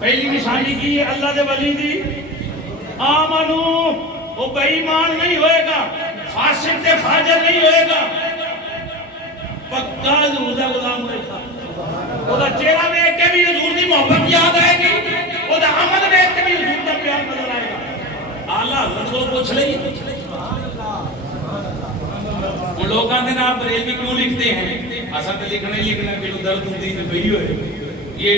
پہلی نشانی کی ہے اللہ دے ولی دی آمنو وہ بے ایمان نہیں ہوئے گا فاسق تے فاجر نہیں ہوئے گا پکا حضور دا غلام ہوئے گا وہ دا چہرہ دیکھ کے بھی حضور دی محبت یاد آئے گی وہ دا عمل دیکھ کے بھی حضور دا پیار نظر آئے گا اعلیٰ حضرت کو پوچھ لئی وہ لوگ آتے ہیں آپ بریلوی کیوں لکھتے ہیں ایسا تو لکھنا ہی لکھنا کہ درد ہوتی ہے بھئی ہوئے یہ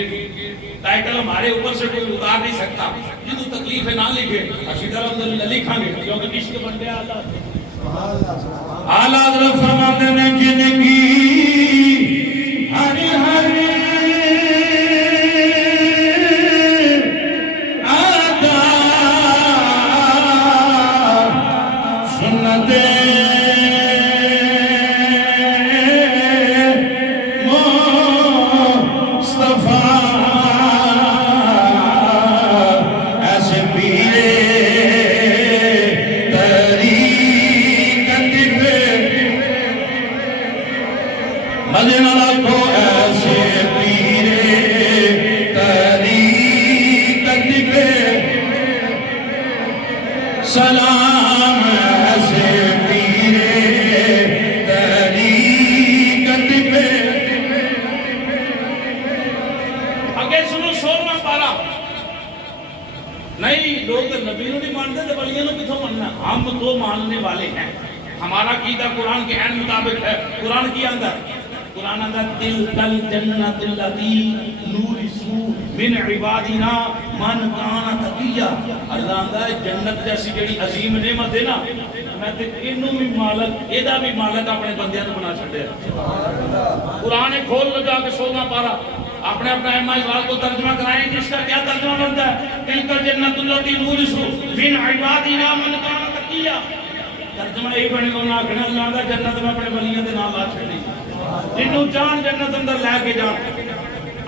ٹائٹل ہمارے اوپر سے کوئی اتار نہیں سکتا جن کو تکلیف ہے نہ لکھے اسی طرح ہم لکھاں گے کیونکہ عشق بن گیا اعلیٰ حضرت فرماتے ہیں جن کی ہر ہر آدھا سنتے سلام ایسے پیرے طریقت پہ آگے سنو 16واں پارہ نہیں لوگ نبی نو نہیں مانتے تو ولیوں نے کتوں ماننا ہم تو ماننے والے ہیں ہمارا عقیدہ قرآن کے عین مطابق ہے قرآن کی اندر قرآن اندر تلک الجنت التی نورثو من عبادنا من کان تقیا اللہ اندر جنت جیسی جڑی عظیم نعمت ہے نا میں تے انہوں بھی مالک ایدہ بھی مالک اپنے بندیاں نے بنا چھڑے قرآن کھول لگا کے 16واں پارہ اپنے اپنا احمد اجوال کو ترجمہ کرائیں جس کا کیا ترجمہ بنتا ہے تلک الجنت التی نورثو من عبادنا من کان تقیا ترجمہ یہی بنے گا انہاں کہنا اللہ اندر جنت میں اپنے ولیوں دے نام لا چھڑی جنہوں جان جنت اندر لے کے جان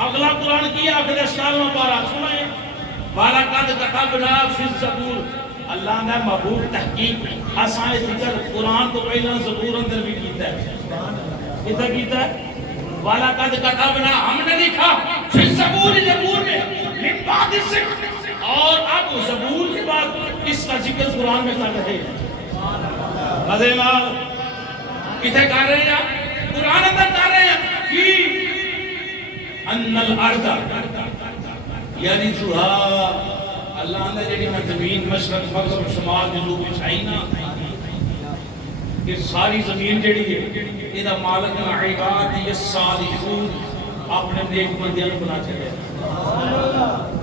اگلا قرآن کی آخر 17واں پارہ سنائیں وَلَقَدْ كَتَبْنَا فِي الزَّبُورِ اللہ نے محبوب تحقیق آسائے ذکر قرآن تو پہلا زبور اندر بھی کیتا ہے کتا کیتا ہے وَلَقَدْ كَتَبْنَا ہم نے لکھا فِي الزَّبُورِ زبور میں من بعد الذکر اور اب زبور کے بعد اس کا ذکر قرآن میں کر رہے ہیں مدینہ کتے کر رہے ہیں قرآن اندر کر رہے ہیں کہ ان الارض یرثها اللہ نے جڑی میں زمین مشرق مغرب شمال جنوب بچھائی نا کہ ساری زمین جڑی ہے یہ مالک عباد الصالحون اپنے نیک بندیاں بنا چھڑے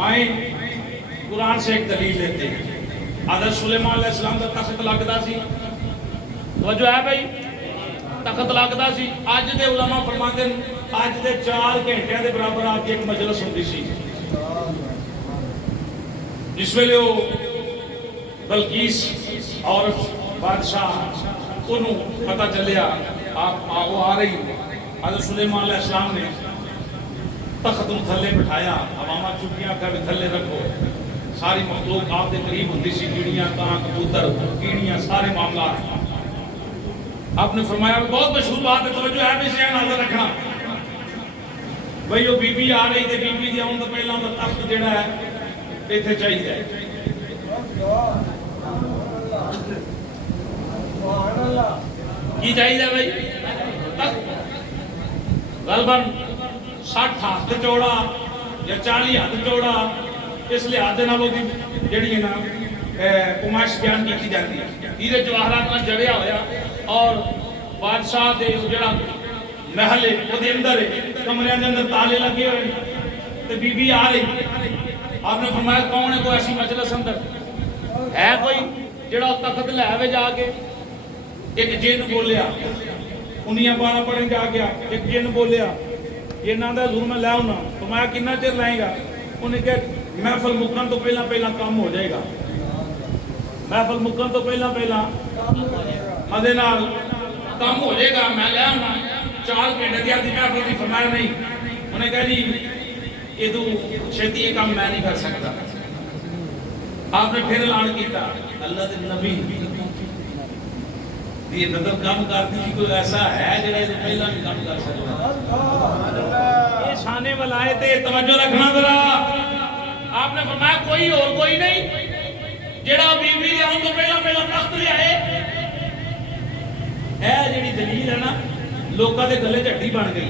آئیں قرآن سے ایک دلیل لیتے ہیں حضرت سلیمان علیہ السلام کا تخت لگدا سی توجہ ہے بھائی تخت لگدا سی اج دے علماء فرماتے ہیں اج دے 4 گھنٹے دے برابر آپ کی ایک مجلس ہوندی سی جس ویلے وہ بلقیس عورت بادشاہ انہوں پتہ چلیا آپ وہ آ رہی حضرت سلیمان علیہ السلام نے تخت تھلے بٹھایا عوامہ چکیاں کا بھی تھلے رکھو ساری مخلوق آپ کے قریب ہوندی سی کیڑیاں کہاں کبوتر کیڑیاں سارے معاملات آپ نے فرمایا بہت مشہور بات ہے توجہ ہے بھی سے نظر رکھنا بھئی وہ بی بی آ رہی تھے بی بی دیا ہوں تو پہلا ہوں تخت جڑا ہے ایتھے چاہیے کی چاہیے بھئی تخت غالباً 60 ہاتھ چوڑا یا 40 ہاتھ چوڑا اس لحاظ نہ وہ جڑی ہے نا قماش بیان کی جاتی ہے ہیرے جواہرات میں جڑیا ہویا اور بادشاہ دے جڑا محل ہے وہ دے اندر ہے کمرے دے اندر تالے لگے ہوئے تے بی بی آ رہی آپ نے فرمایا کون ہے کوئی ایسی مجلس اندر ہے کوئی جڑا تخت لے آوے جا کے ایک جن بولیا انہیاں بارہ پڑھیں جا گیا ایک جن بولیا یہ نہ دا حضور میں لے ہونا فرمایا کتنا چر لائیں گا انہیں کہ محفل مکن تو پہلا کام ہو جائے گا محفل مکن تو پہلا مدے نال کام ہو جائے گا میں لے آنا 4 گھنٹے دیا دی محفل کی فرمایا نہیں انہیں کہا جی یہ تو چھتی یہ کام میں نہیں کر سکتا آپ نے پھر اعلان کیتا اللہ دے نبی یہ نظر کام کرتی تھی کوئی ایسا ہے جڑا یہ پہلا بھی کام کر سکتا یہ شانے ولایت توجہ رکھنا ذرا آپ نے فرمایا کوئی اور کوئی نہیں جڑا بی بی دے ہوں تو پہلا تخت لے آئے ہے جڑی دلیل ہے نا ਲੋਕਾਂ ਦੇ ਗੱਲੇ ਝੱਡੀ ਬਣ ਗਈ।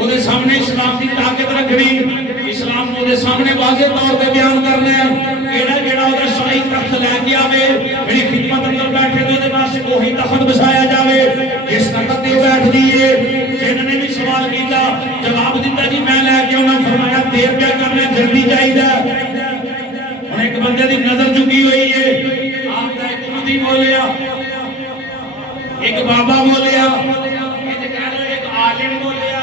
ਉਹਦੇ ਸਾਹਮਣੇ ਇਸਲਾਮ ਦੀ ਤਾਕਤ ਰੱਖਣੀ, ਇਸਲਾਮ ਨੂੰ ਉਹਦੇ ਸਾਹਮਣੇ ਵਾਜ਼ਿਹ ਤੌਰ ਤੇ ਬਿਆਨ ਕਰਨਾ ਹੈ। ਜਿਹੜਾ ਉਹਦਾ ਸਹੀ ਤਖਤ ਲੈ ਕੇ ਆਵੇ, ਜਿਹੜੀ ਖਿਦਮਤ ਅੰਦਰ ਬੈਠੇ ਤੇ ਉਹਦੇ ਵਾਸਤੇ ਉਹੀ ਤਖਤ ਵਸਾਇਆ ਜਾਵੇ ਜਿਸ ਤਖਤ ਤੇ ਬੈਠਦੀ ਏ। ਜਿਨ੍ਹਾਂ ਨੇ ਵੀ ਸਵਾਲ ਕੀਤਾ ਜਵਾਬ ਦਿੱਤਾ ਜੀ ਮੈਂ ਲੈ ਕੇ ਆਉਣਾ, ਫਰਮਾਇਆ ਦੇਰ ਪਿਆ ਕਰਨਾ, ਜਲਦੀ ਚਾਹੀਦਾ। ਹੁਣ ਇੱਕ ਬੰਦੇ ਦੀ ਨਜ਼ਰ ਝੁਕੀ ਹੋਈ ਏ, ਆਪ ਦਾ ਇੱਕ ਉਮਤੀ ਬੋਲਿਆ, ਇੱਕ ਬਾਬਾ ਬੋਲਿਆ, ਇੱਕ ਆਲਿਮ ਬੋਲਿਆ।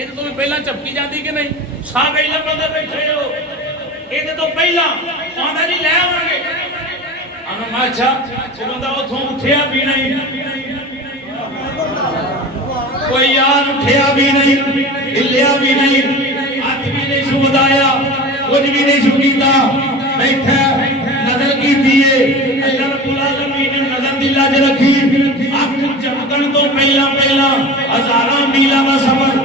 ਇਹਦੇ ਤੋਂ ਪਹਿਲਾਂ ਝਪਕੀ ਜਾਂਦੀ ਕਿ ਨਹੀਂ? ਸਾਰੇ ਇਲਮ ਬੰਦੇ ਬੈਠੇ ਹੋ, ਇਹਦੇ ਤੋਂ ਪਹਿਲਾਂ ਆਂਦਾ ਜੀ ਲੈ ਆਵਾਂਗੇ। ਆਨਾ ਮੈਂ ਅੱਛਾ ਜਦੋਂ ਦਾ ਉਥੋਂ ਉੱਠਿਆ ਵੀ ਨਹੀਂ, ਕੋਈ ਯਾਰ ਉੱਠਿਆ ਵੀ ਨਹੀਂ, ਹਿੱਲਿਆ ਵੀ ਨਹੀਂ, ਹੱਥ ਵੀ ਨਹੀਂ ਸੁਵਦਾਇਆ, ਕੁਝ ਵੀ ਨਹੀਂ ਸੁਕੀਤਾ, ਬੈਠਾ ਨਜ਼ਰ ਕੀਤੀ ਏ। ਅੱਲਾਹ ਰੱਬੁਲ ਆਲਮੀਨ ਨੇ ਨਜ਼ਰ ਦੀ ਲਾਜ ਰੱਖੀ, ਅੱਖ ਝਪਕਣ ਤੋਂ ਪਹਿਲਾਂ ਹਜ਼ਾਰਾਂ ਮੀਲਾਂ ਦਾ ਸਫ਼ਰ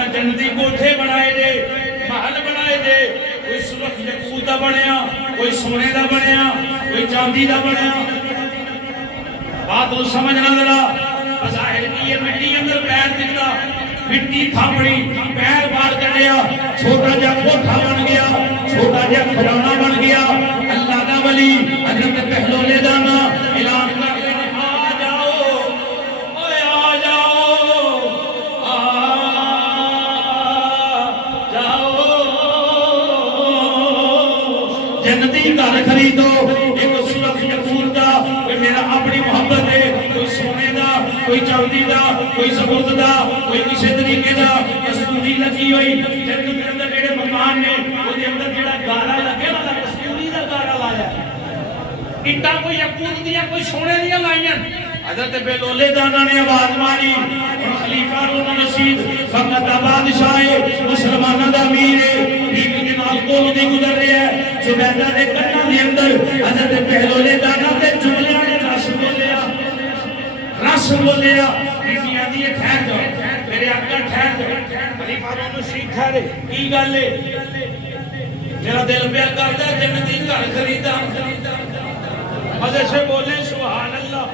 میں جنتی کوٹھے بنائے دے محل بنائے دے کوئی سرخ یقوت دا بنیا کوئی سونے دا بنیا کوئی چاندی دا بنیا بات کو سمجھنا ذرا بظاہر کی یہ مٹی اندر پیر دیتا مٹی تھاپڑی پیر بار کٹیا چھوٹا جا کوٹھا بن گیا چھوٹا جا کھڑانا بن گیا اللہ کا ولی حضرت پہلولے دانا اعلان کر دے آ جاؤ اوے آ جاؤ جنتی گھر خریدو ایک سرخ یقوت دا کہ میرا اپنی محبت ہے کوئی سونے دا کوئی چاندی دا کوئی سبز دا کوئی کسی طریقے دا کستوری لگی ہوئی جنت کے اندر میرے مکان نے وہ دے اندر جڑا گارا لگے نا کستوری دا گارا لایا اٹا کوئی یقوت دیا کوئی سونے دیا لائیاں حضرت بلولے دانا نے آواز ماری اور خلیفہ ہارون الرشید فقط بادشاہ مسلمانوں دا امیر ہے ایک جنال کول دی گزر رہا ہے زبیدہ دے کناں دے اندر حضرت بلولے دانا دے جملیاں نے رس بولیا بیٹیاں دی ٹھہر جاؤ میرے آقا ٹھہر جاؤ خلیفہ ہارون الرشید ٹھہرے کی گل ہے میرا دل پیا کردا ہے جنتی گھر خریدا مزے سے بولیں سبحان اللہ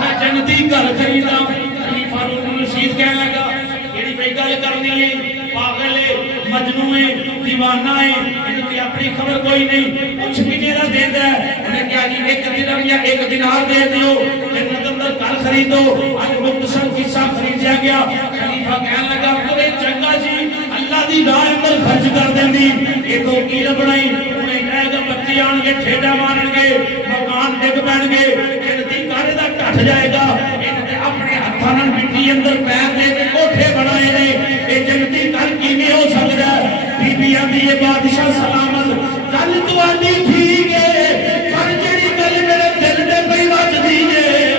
میں جنتی گھر خریدا خلیفہ ہارون الرشید کہنے لگا یہی بھئی گل کرنی ہے پاگل ہے مجنون ہے دیوانہ ہے ان کی اپنی خبر کوئی نہیں کچھ بھی میرا دیتا ہے انہیں کیا جی ایک درہم یا ایک دینار دے دیو جنت اندر گھر خریدو آج مختصر قصہ خریدیا گیا خلیفہ کہنے لگا بڑے چنگا جی اللہ دی راہ اندر خرچ کر دیں دی ایک وکیل بنائی انہیں کہے گا بچے آن کے ٹھیڈا مارن گے مکان ڈگ پہن گے جنتی گھر دا ٹھٹ جائے گا انہیں اپنے ہتھاں مٹی اندر پیر دے کے کوٹھے بنائے نے یہ جنتی گھر کیویں ہو سکدا ہے بی بی آندی یہ بادشاہ سلامت گل تواڈی ٹھیک ہے پر جڑی گل میرے دل دے پئی وجدی ہے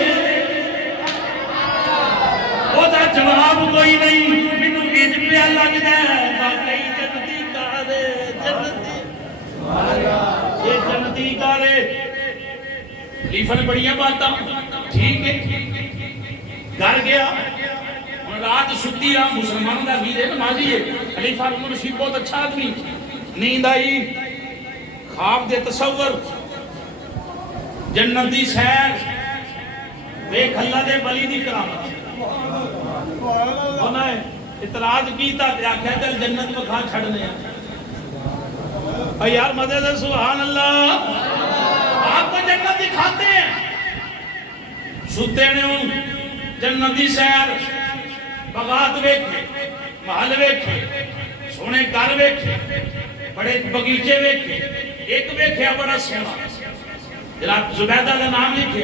او دا جواب کوئی نہیں مینوں انج پیا لگدا ہے واقعی جنتی گھر جنتی یہ جنتی گھر خلیفہ نے بڑیاں باتاں ٹھیک ہے گھر گیا رات ستی رہا مسلمان دا امیر ہے نمازی ہے خلیفہ ہارون الرشید بہت اچھا آدمی نیند آئی خواب دے تصور جنت دی سیر دیکھ اللہ دے ولی دی کرامت انہاں اعتراض کیتا تے آکھیا چل جنت میں کھا چھڑنے اے یار مزے سے سبحان اللہ آپ کو جنت دکھاتے ہیں ستے نے ہوں جنت دی سیر بغات ویکھے محل ویکھے سونے گھر ویکھے بڑے بغیچے ویکھے ایک ویکھے بڑا سونا جناب زبیدہ کا نام لکھے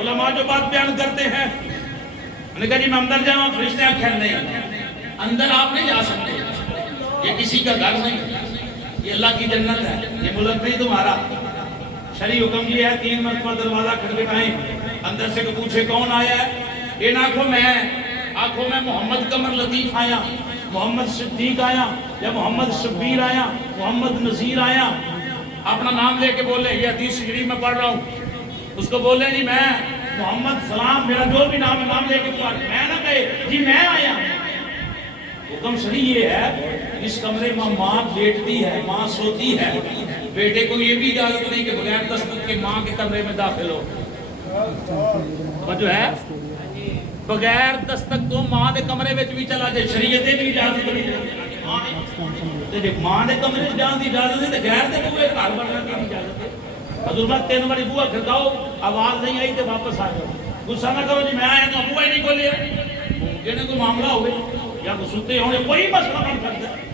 علماء جو بات بیان کرتے ہیں انہوں نے کہا جی میں اندر جاؤں فرشتے آنکھیں نہیں اندر آپ نہیں جا سکتے یہ کسی کا گھر نہیں یہ اللہ کی جنت ہے یہ ملک نہیں تمہارا شرعی حکم یہ ہے 3 مرتبہ دروازہ کھٹکھٹائیں اندر سے پوچھے کون آیا ہے یہ نہ آنکھوں میں محمد قمر لطیف آیا محمد صدیق آیا یا محمد شبیر آیا محمد نذیر آیا اپنا نام لے کے بولے یہ حدیث شریف میں پڑھ رہا ہوں اس کو بولے جی میں محمد سلام میرا جو بھی نام لے کے پڑھ میں نہ کہے جی میں آیا حکم شریع یہ ہے اس کمرے میں ماں بیٹھتی ہے ماں سوتی ہے بیٹے کو یہ بھی اجازت نہیں کہ بغیر دستخط کے ماں کے کمرے میں داخل ہو جو ہے بغیر دستخط تو ماں دے کمرے وچ بھی چلا جائے شریعت بھی اجازت نہیں تے جے ماں دے کمرے وچ جان دی اجازت ہے تے غیر دے بوئے گھر بننے دی اجازت ہے حضور میں 3 بار بوئا کھڑکاؤ آواز نہیں آئی تے واپس آ جاؤ غصہ نہ کرو جی میں آیا تو بوئا ہی نہیں کھولیا ممکن ہے کوئی معاملہ ہوئے یا کوئی ستے ہونے کوئی مسئلہ بن سکتا ہے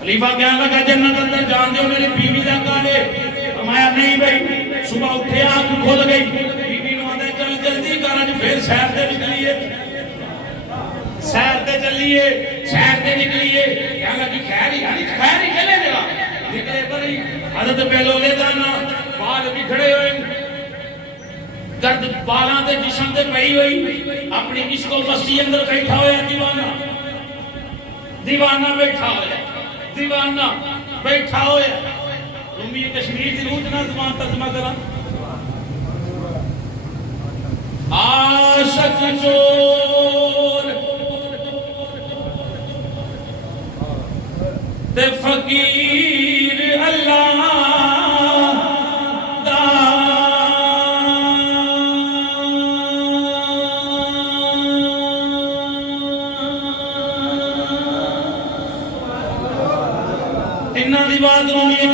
خلیفہ کہنے لگا جنت اندر جان دے میری بیوی دا کہا ہے فرمایا نہیں بھائی صبح اٹھے آنکھ کھول گئی بیوی نو آدھے چل جلدی کر جو پھر سیر تے نکلیے سیر تے نکلیے کہنے لگی خیر ہی چلے میرا نکلے پر ہی حضرت بلولے دانا بال بھی کھڑے ہوئے گرد بالاں تے جسم تے پئی ہوئی اپنی عشق و مستی اندر بیٹھا ہوا دیوانہ بیٹھا ہوا دیوانہ بیٹھا ہوا رومی کشمیر دی روح نہ زبان ترجمہ کرا عاشق چور تے فقیر اللہ دا تیناں دی بات رومی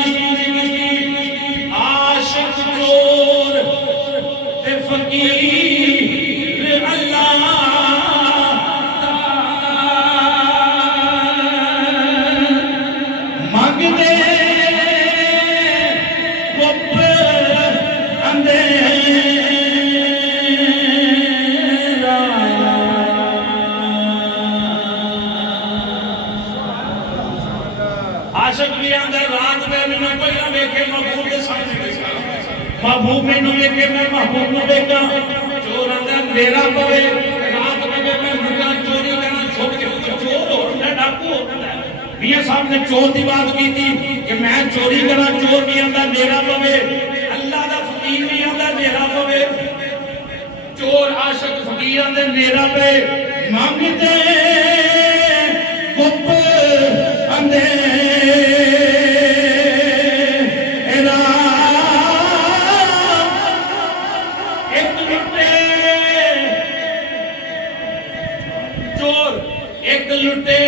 عاشق چور تے فقیر اللہ مانگدے گپ اندھیرا عاشق بھی اندر رات میں میں پہلا ویکھے محبوب دے سامنے محبوب میں نو ویکھے میں محبوب نو ویکھا چور اندر میرا پوے رات میں میں مجھا چوری کرنا چھوڑ کے چور ہو رہا ہے ڈاکو ہو رہا ہے میاں صاحب نے چور دی بات کی تھی کہ میں چوری کرنا چور بھی اندر میرا پوے اللہ دا فقیر بھی اندر میرا پوے چور عاشق فقیر اندر میرا پوے مانگتے گپ اندھیرا ایک لٹے چور ایک لٹے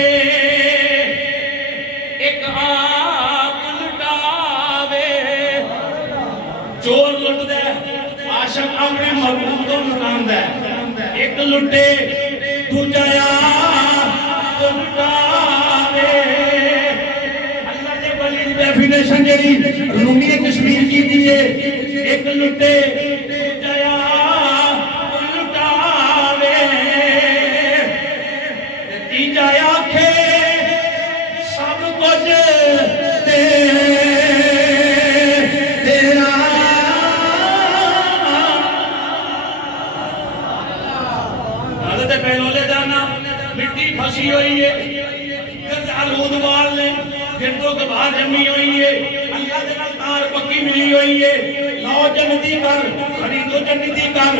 ایک آپ لٹاوے چور لٹ دے عاشق اپنے محبوب کو لٹان دے ایک لٹے دوجا آپ لٹاوے اللہ دے ولی دی ڈیفینیشن جڑی رومی کشمیر کی دیئے ایک لٹے دوجا آپ لٹاوے تیجا آنکھے سب کچھ تیرا حضرت پہلولے دانا مٹی پھسی ہوئی ہے گرد آلود وال نے گردوں کے باہر جمی ہوئی ہے اللہ دنال تار پکی ملی ہوئی ہے لو جنتی کر خریدو جنتی کر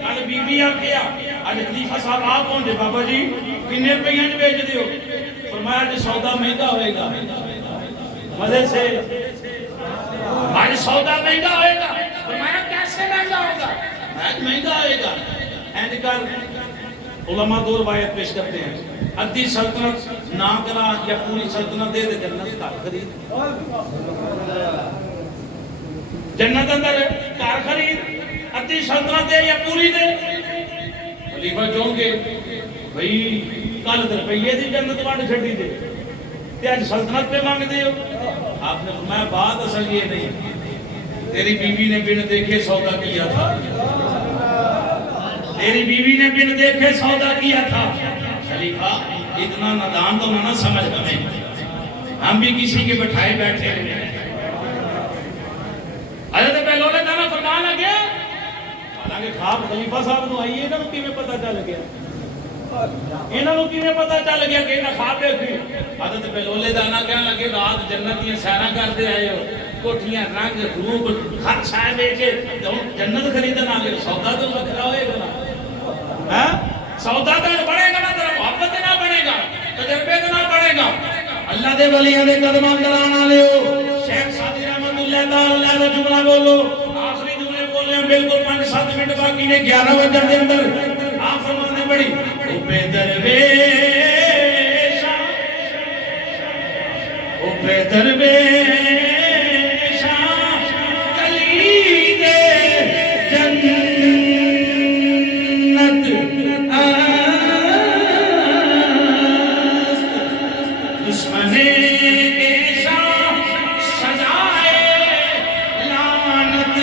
کل بی بی آکھیا آج خلیفہ صاحب آپ کون دے بابا جی کنے روپیاں جو بیچ دیو فرمایا جی سودا مہنگا ہوئے گا مزے سے آج سودا مہنگا ہوئے گا فرمایا کیسے مہنگا ہوگا مہنگا ہوئے گا اینڈ کر علماء دو روایت پیش کرتے ہیں ادھی سلطنت نہ کرا یا پوری سلطنت دے دے جنت کا خرید جنت اندر کار خرید ادھی سلطنت دے یا پوری دے خلیفہ چون کے بھئی کل روپیے دی جنت وانڈ چھڑی دے تے آج سلطنت پہ مانگ دے ہو آپ نے فرمایا بات اصل یہ نہیں تیری بیوی نے بن دیکھے سودا کیا تھا تیری بیوی نے بن دیکھے سودا کیا تھا خلیفہ اتنا نادان تو نہ سمجھ ہمیں ہم بھی کسی کے بٹھائے بیٹھے حضرت پہلولے دانا فرمان لگے حالانکہ خواب خلیفہ صاحب نو آئیے نا کی میں پتہ چل گیا انہاں نو کیویں پتہ چل گیا کہ انہاں خواب دیکھی حضرت پہلولے دانا کہنے لگے رات جنت دی سیرا کرتے آئے ہو کوٹھیاں رنگ روپ ہر شے ویچ کے جنت خریدن آ گئے سودا تو وکھرا ہوئے گا ہاں سودا تو بڑھے گا نا تیرا محبت نہ بڑھے گا تجربے نہ بڑھے گا اللہ دے ولیاں دے قدماں کلان والے ہو شیخ سعدی رحمت اللہ تعالی علیہ جملہ بولو آخری جملے بولے بالکل 5-7 منٹ باقی نے 11 بجے دے اندر آپ فرمانے بڑی او بے درویشا او بے درویشا کلید جنت دشمن ایشا سجائے لعنت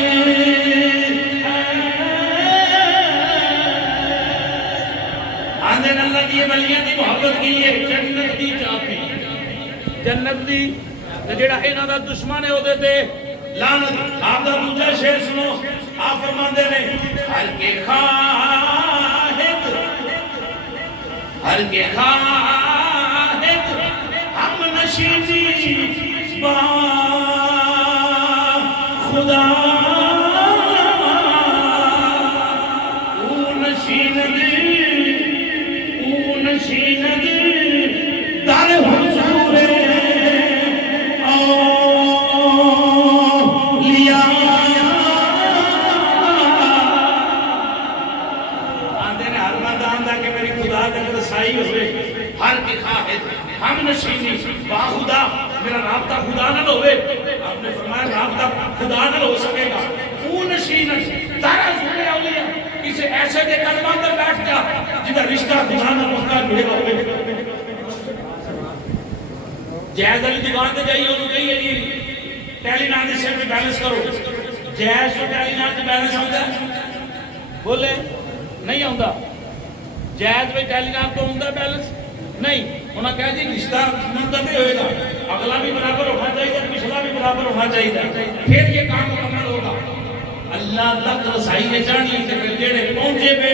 آندھن اللہ کی ولیاں دی محبت کی ہے جنت دی چاپی جنت دی جیڑا اینا دا دشمن ہے ہو دیتے لعنت آپ دا دوجہ شیر سنو آپ فرمان دے رہے ہر کے خواہد ہم نشینی با خدا او نشیند در حضور ہم نشینی با خدا میرا رابطہ خدا نہ ہوئے آپ نے فرمایا رابطہ خدا نہ ہو سکے گا اون نشین تارا سنے اولیاء کسی ایسے کے قدم اندر بیٹھ جا جدھا رشتہ خدا نہ پکا جڑے ہوئے جائز علی دکان تے جائیے انہوں کہیے جی ٹیلی نام دے سیٹ میں بیلنس کرو جائز تو ٹیلی نام دے بیلنس ہوتا ہے بولے نہیں ہوتا جائز میں ٹیلی نام تو ہوتا ہے بیلنس نہیں انہوں نے کہا جی رشتہ منتظر ہوئے گا اگلا بھی برابر ہونا چاہیے پچھلا بھی برابر ہونا چاہیے پھر یہ کام مکمل ہوگا اللہ تک رسائی کے چڑھنی تے پھر جڑے پہنچے پہ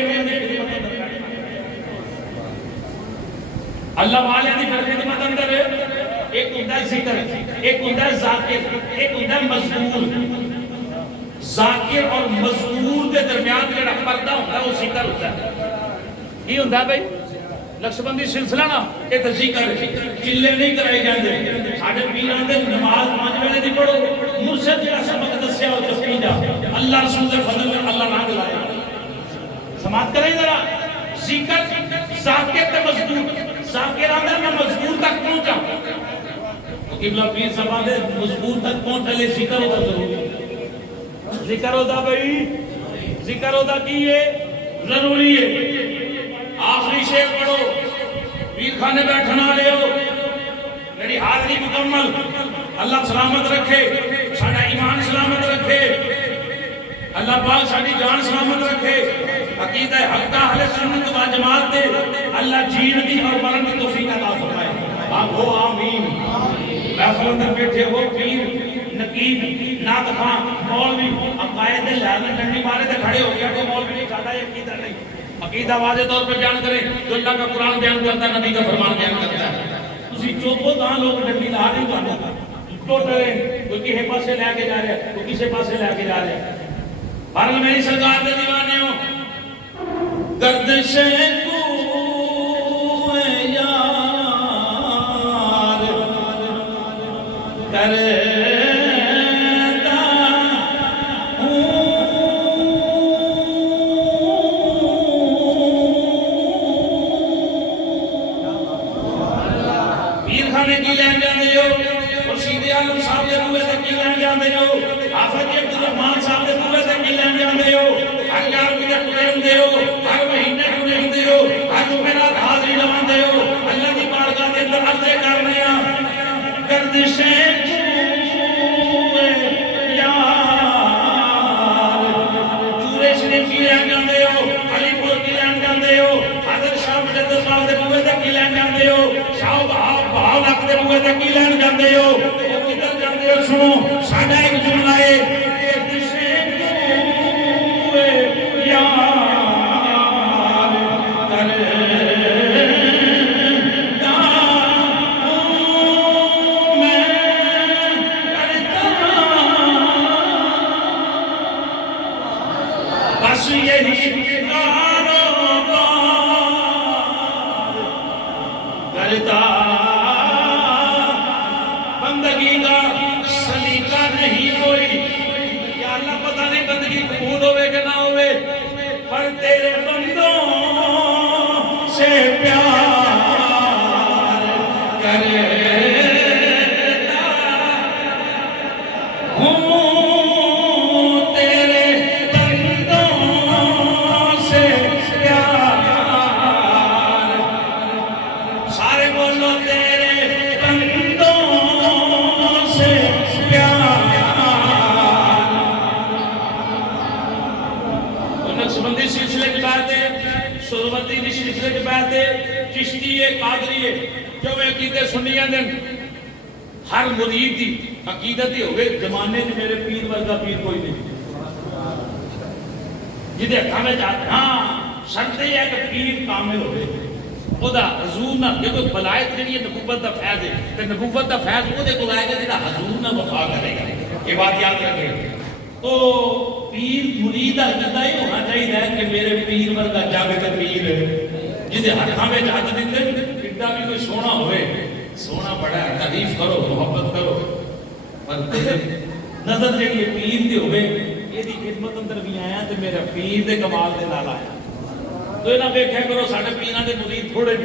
اللہ والے دی پھر خدمت اندر ایک ہوتا ہے ذکر ایک ہوتا ہے ذاکر ایک ہوتا ہے مذکور ذاکر اور مذکور کے درمیان جڑا پردہ ہوتا ہے وہ ذکر ہوتا ہے یہ ہوتا ہے بھائی لقشبندی سلسلہ نا یہ تو ذکر چلے نہیں کرائے جاندے ساڑھے پیران دے نماز 5 ویلے دی پڑھو مرشد جڑا سبق دسیا ہو چکی جا اللہ رسول دے فضل میں اللہ نہ دلائے سماعت کریں ذرا ذکر ذاکر تے مذکور ذاکر آندر میں مذکور تک پہنچا قبلہ پیر صاحب دے مذکور تک پہنچا لے ذکر ہوتا ضروری ذکر ہوتا بھائی ذکر ہوتا کی ہے ضروری ہے آخری شعر پڑھو پیر خانے بیٹھنا لے ہو میری حاضری مکمل اللہ سلامت رکھے ساڑھا ایمان سلامت رکھے اللہ پاک ساڑھی جان سلامت رکھے عقیدہ حق کا اہل سنت و جماعت دے اللہ جین دی اور مرن کی توفیق عطا فرمائے آپ ہو آمین محفل اندر بیٹھے ہو پیر نقیب نعت خان مولوی عقائد لہذا ڈنڈی مارے تے کھڑے ہو گیا تو مولوی نہیں چاہتا یہ عقیدہ نہیں عقیدہ واضح طور پر بیان کریں جو اللہ کا قرآن بیان کرتا ہے نبی کا فرمان بیان کرتا ہے اسی چوکو کہاں لوگ ڈنڈی لا نہیں پانا ٹوٹل ہے کوئی کسی پاسے لے کے جا رہے ہیں کوئی کسی پاسے لے کے جا رہے ہیں بہرحال میری سرکار دے دیوانے ہو گردش کوئے یار کرتا ہوں پیر خانے کی لین جانے ہو خورشید عالم صاحب دے دوے تے کی لین جانے ہو حافظ عبدالرحمان صاحب دے دوے تے کی لین جانے ہو ہر یار بھی تے ٹرے ہوندے ہو ہر مہینے ٹرے ہوندے ہو ہر جمعرات حاضری لواندے ہو اللہ دی بارگاہ دے اندر عرض کرنے ہاں گردشیں کوئے یار چورے شریف کی لین جاندے ہو علی پور کی لین جاندے ہو حضرت شاہ مجدد صاحب دے دوے تے کی لین جاندے ہو شاہ بہاؤ لکھ دے دوے تے کی لین جاندے ہو وہ کدھر جاندے ہو سنو ساڈا ایک جملہ ہے گردشیں کوئے یار بندگی کا سلیقہ نہیں کوئی یا اللہ پتہ نہیں بندگی قبول ہوئے کہ نہ ہوئے پر تیرے بندوں سے پیار کرتا ہوں تیرے بندوں سے پیار سارے بولو تیرے بندوں سے پیار نقشبندی سلسلے کی بات ہے سروتی سلسلے کی بات ہے چشتی ہے قادری ہے جو میں عقیدے سنیاں دن ہر مرید دی عقیدت ہی ہوئے زمانے میں میرے پیر ورگا پیر کوئی نہیں جدے ہمیں جاتے ہاں شرط یہ ہے کہ پیر کامل ہوئے خدا حضور نہ یہ کوئی بلائت نہیں ہے نبوت دا فیض ہے کہ نبوت دا فیض وہ دے کو لائے گا جدہ حضور نہ وفا کرے گا یہ بات یاد رکھیں تو پیر مرید عقیدہ ہی ہونا چاہیے کہ میرے پیر ورگا جاگت پیر ہے جدے ہاتھاں میں جات دیندے کڈا بھی کوئی سونا ہوئے سونا بڑا ہے تعریف کرو محبت کرو پر نظر جڑی پیر دے ہوئے یہ دی خدمت اندر بھی آیا تے میرا پیر دے کمال دے نال آیا تو انہاں ویکھیا کرو ساڈے پیراں دے مرید تھوڑے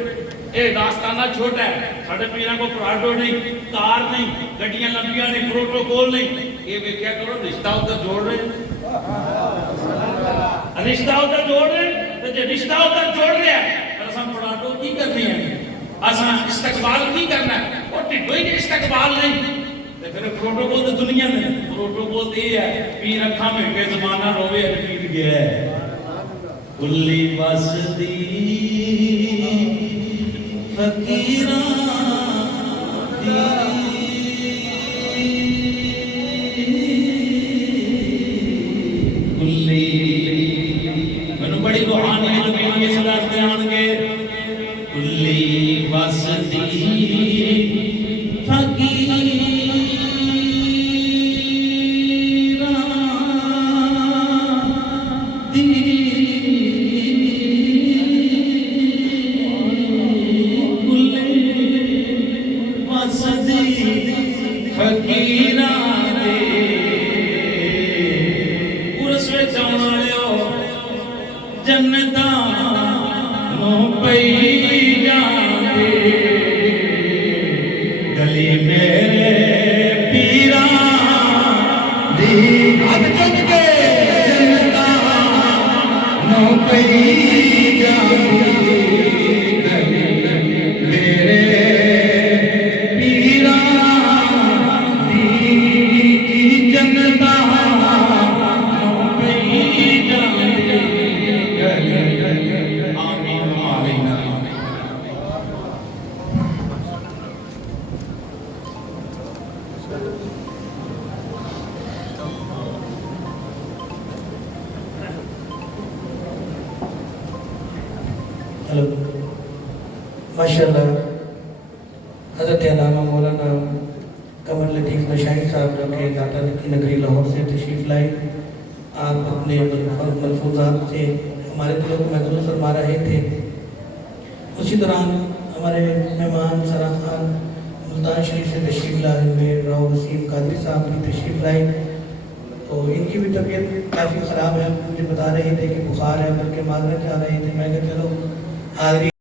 یہ داستانہ چھوٹا ہے ساڈے پیراں کو پراڈو نہیں کار نہیں گڈیاں لمبیاں نہیں پروٹوکول نہیں یہ ویکھیا کرو رشتہ ادھر جوڑ رہے رشتہ ادھر جوڑ رہے تے جے رشتہ ادھر جوڑ رہے ہیں تے اساں پراڈو کی کرنی ہے اساں استقبال کی کرنا ہے اور ٹھڈو ہی استقبال نہیں تے پھر پروٹوکول تے دنیا میں پروٹوکول تے یہ ہے پیر اکھاں میں بے زمانہ روے پیر گیا ہے کلی وسدی فقیراں کلی مینوں بڑی روحانی زمین کے صدات بیان گے کلی وسدی فقیراں ماشاءاللہ حضرت علامہ مولانا قمر لطیف مشاہد صاحب جو کہ داتا کی نگری لاہور سے تشریف لائے آپ اپنے ملفوظات سے ہمارے دلوں کو محظوظ فرما رہے تھے اسی دوران ہمارے مہمان سرا خان ملتان شریف سے تشریف لائے ہوئے راؤ وسیم قادری صاحب بھی تشریف لائے تو ان کی بھی طبیعت کافی خراب ہے مجھے بتا رہے تھے کہ بخار ہے بلکہ معذرت چاہ رہے تھے میں نے چلو حاضری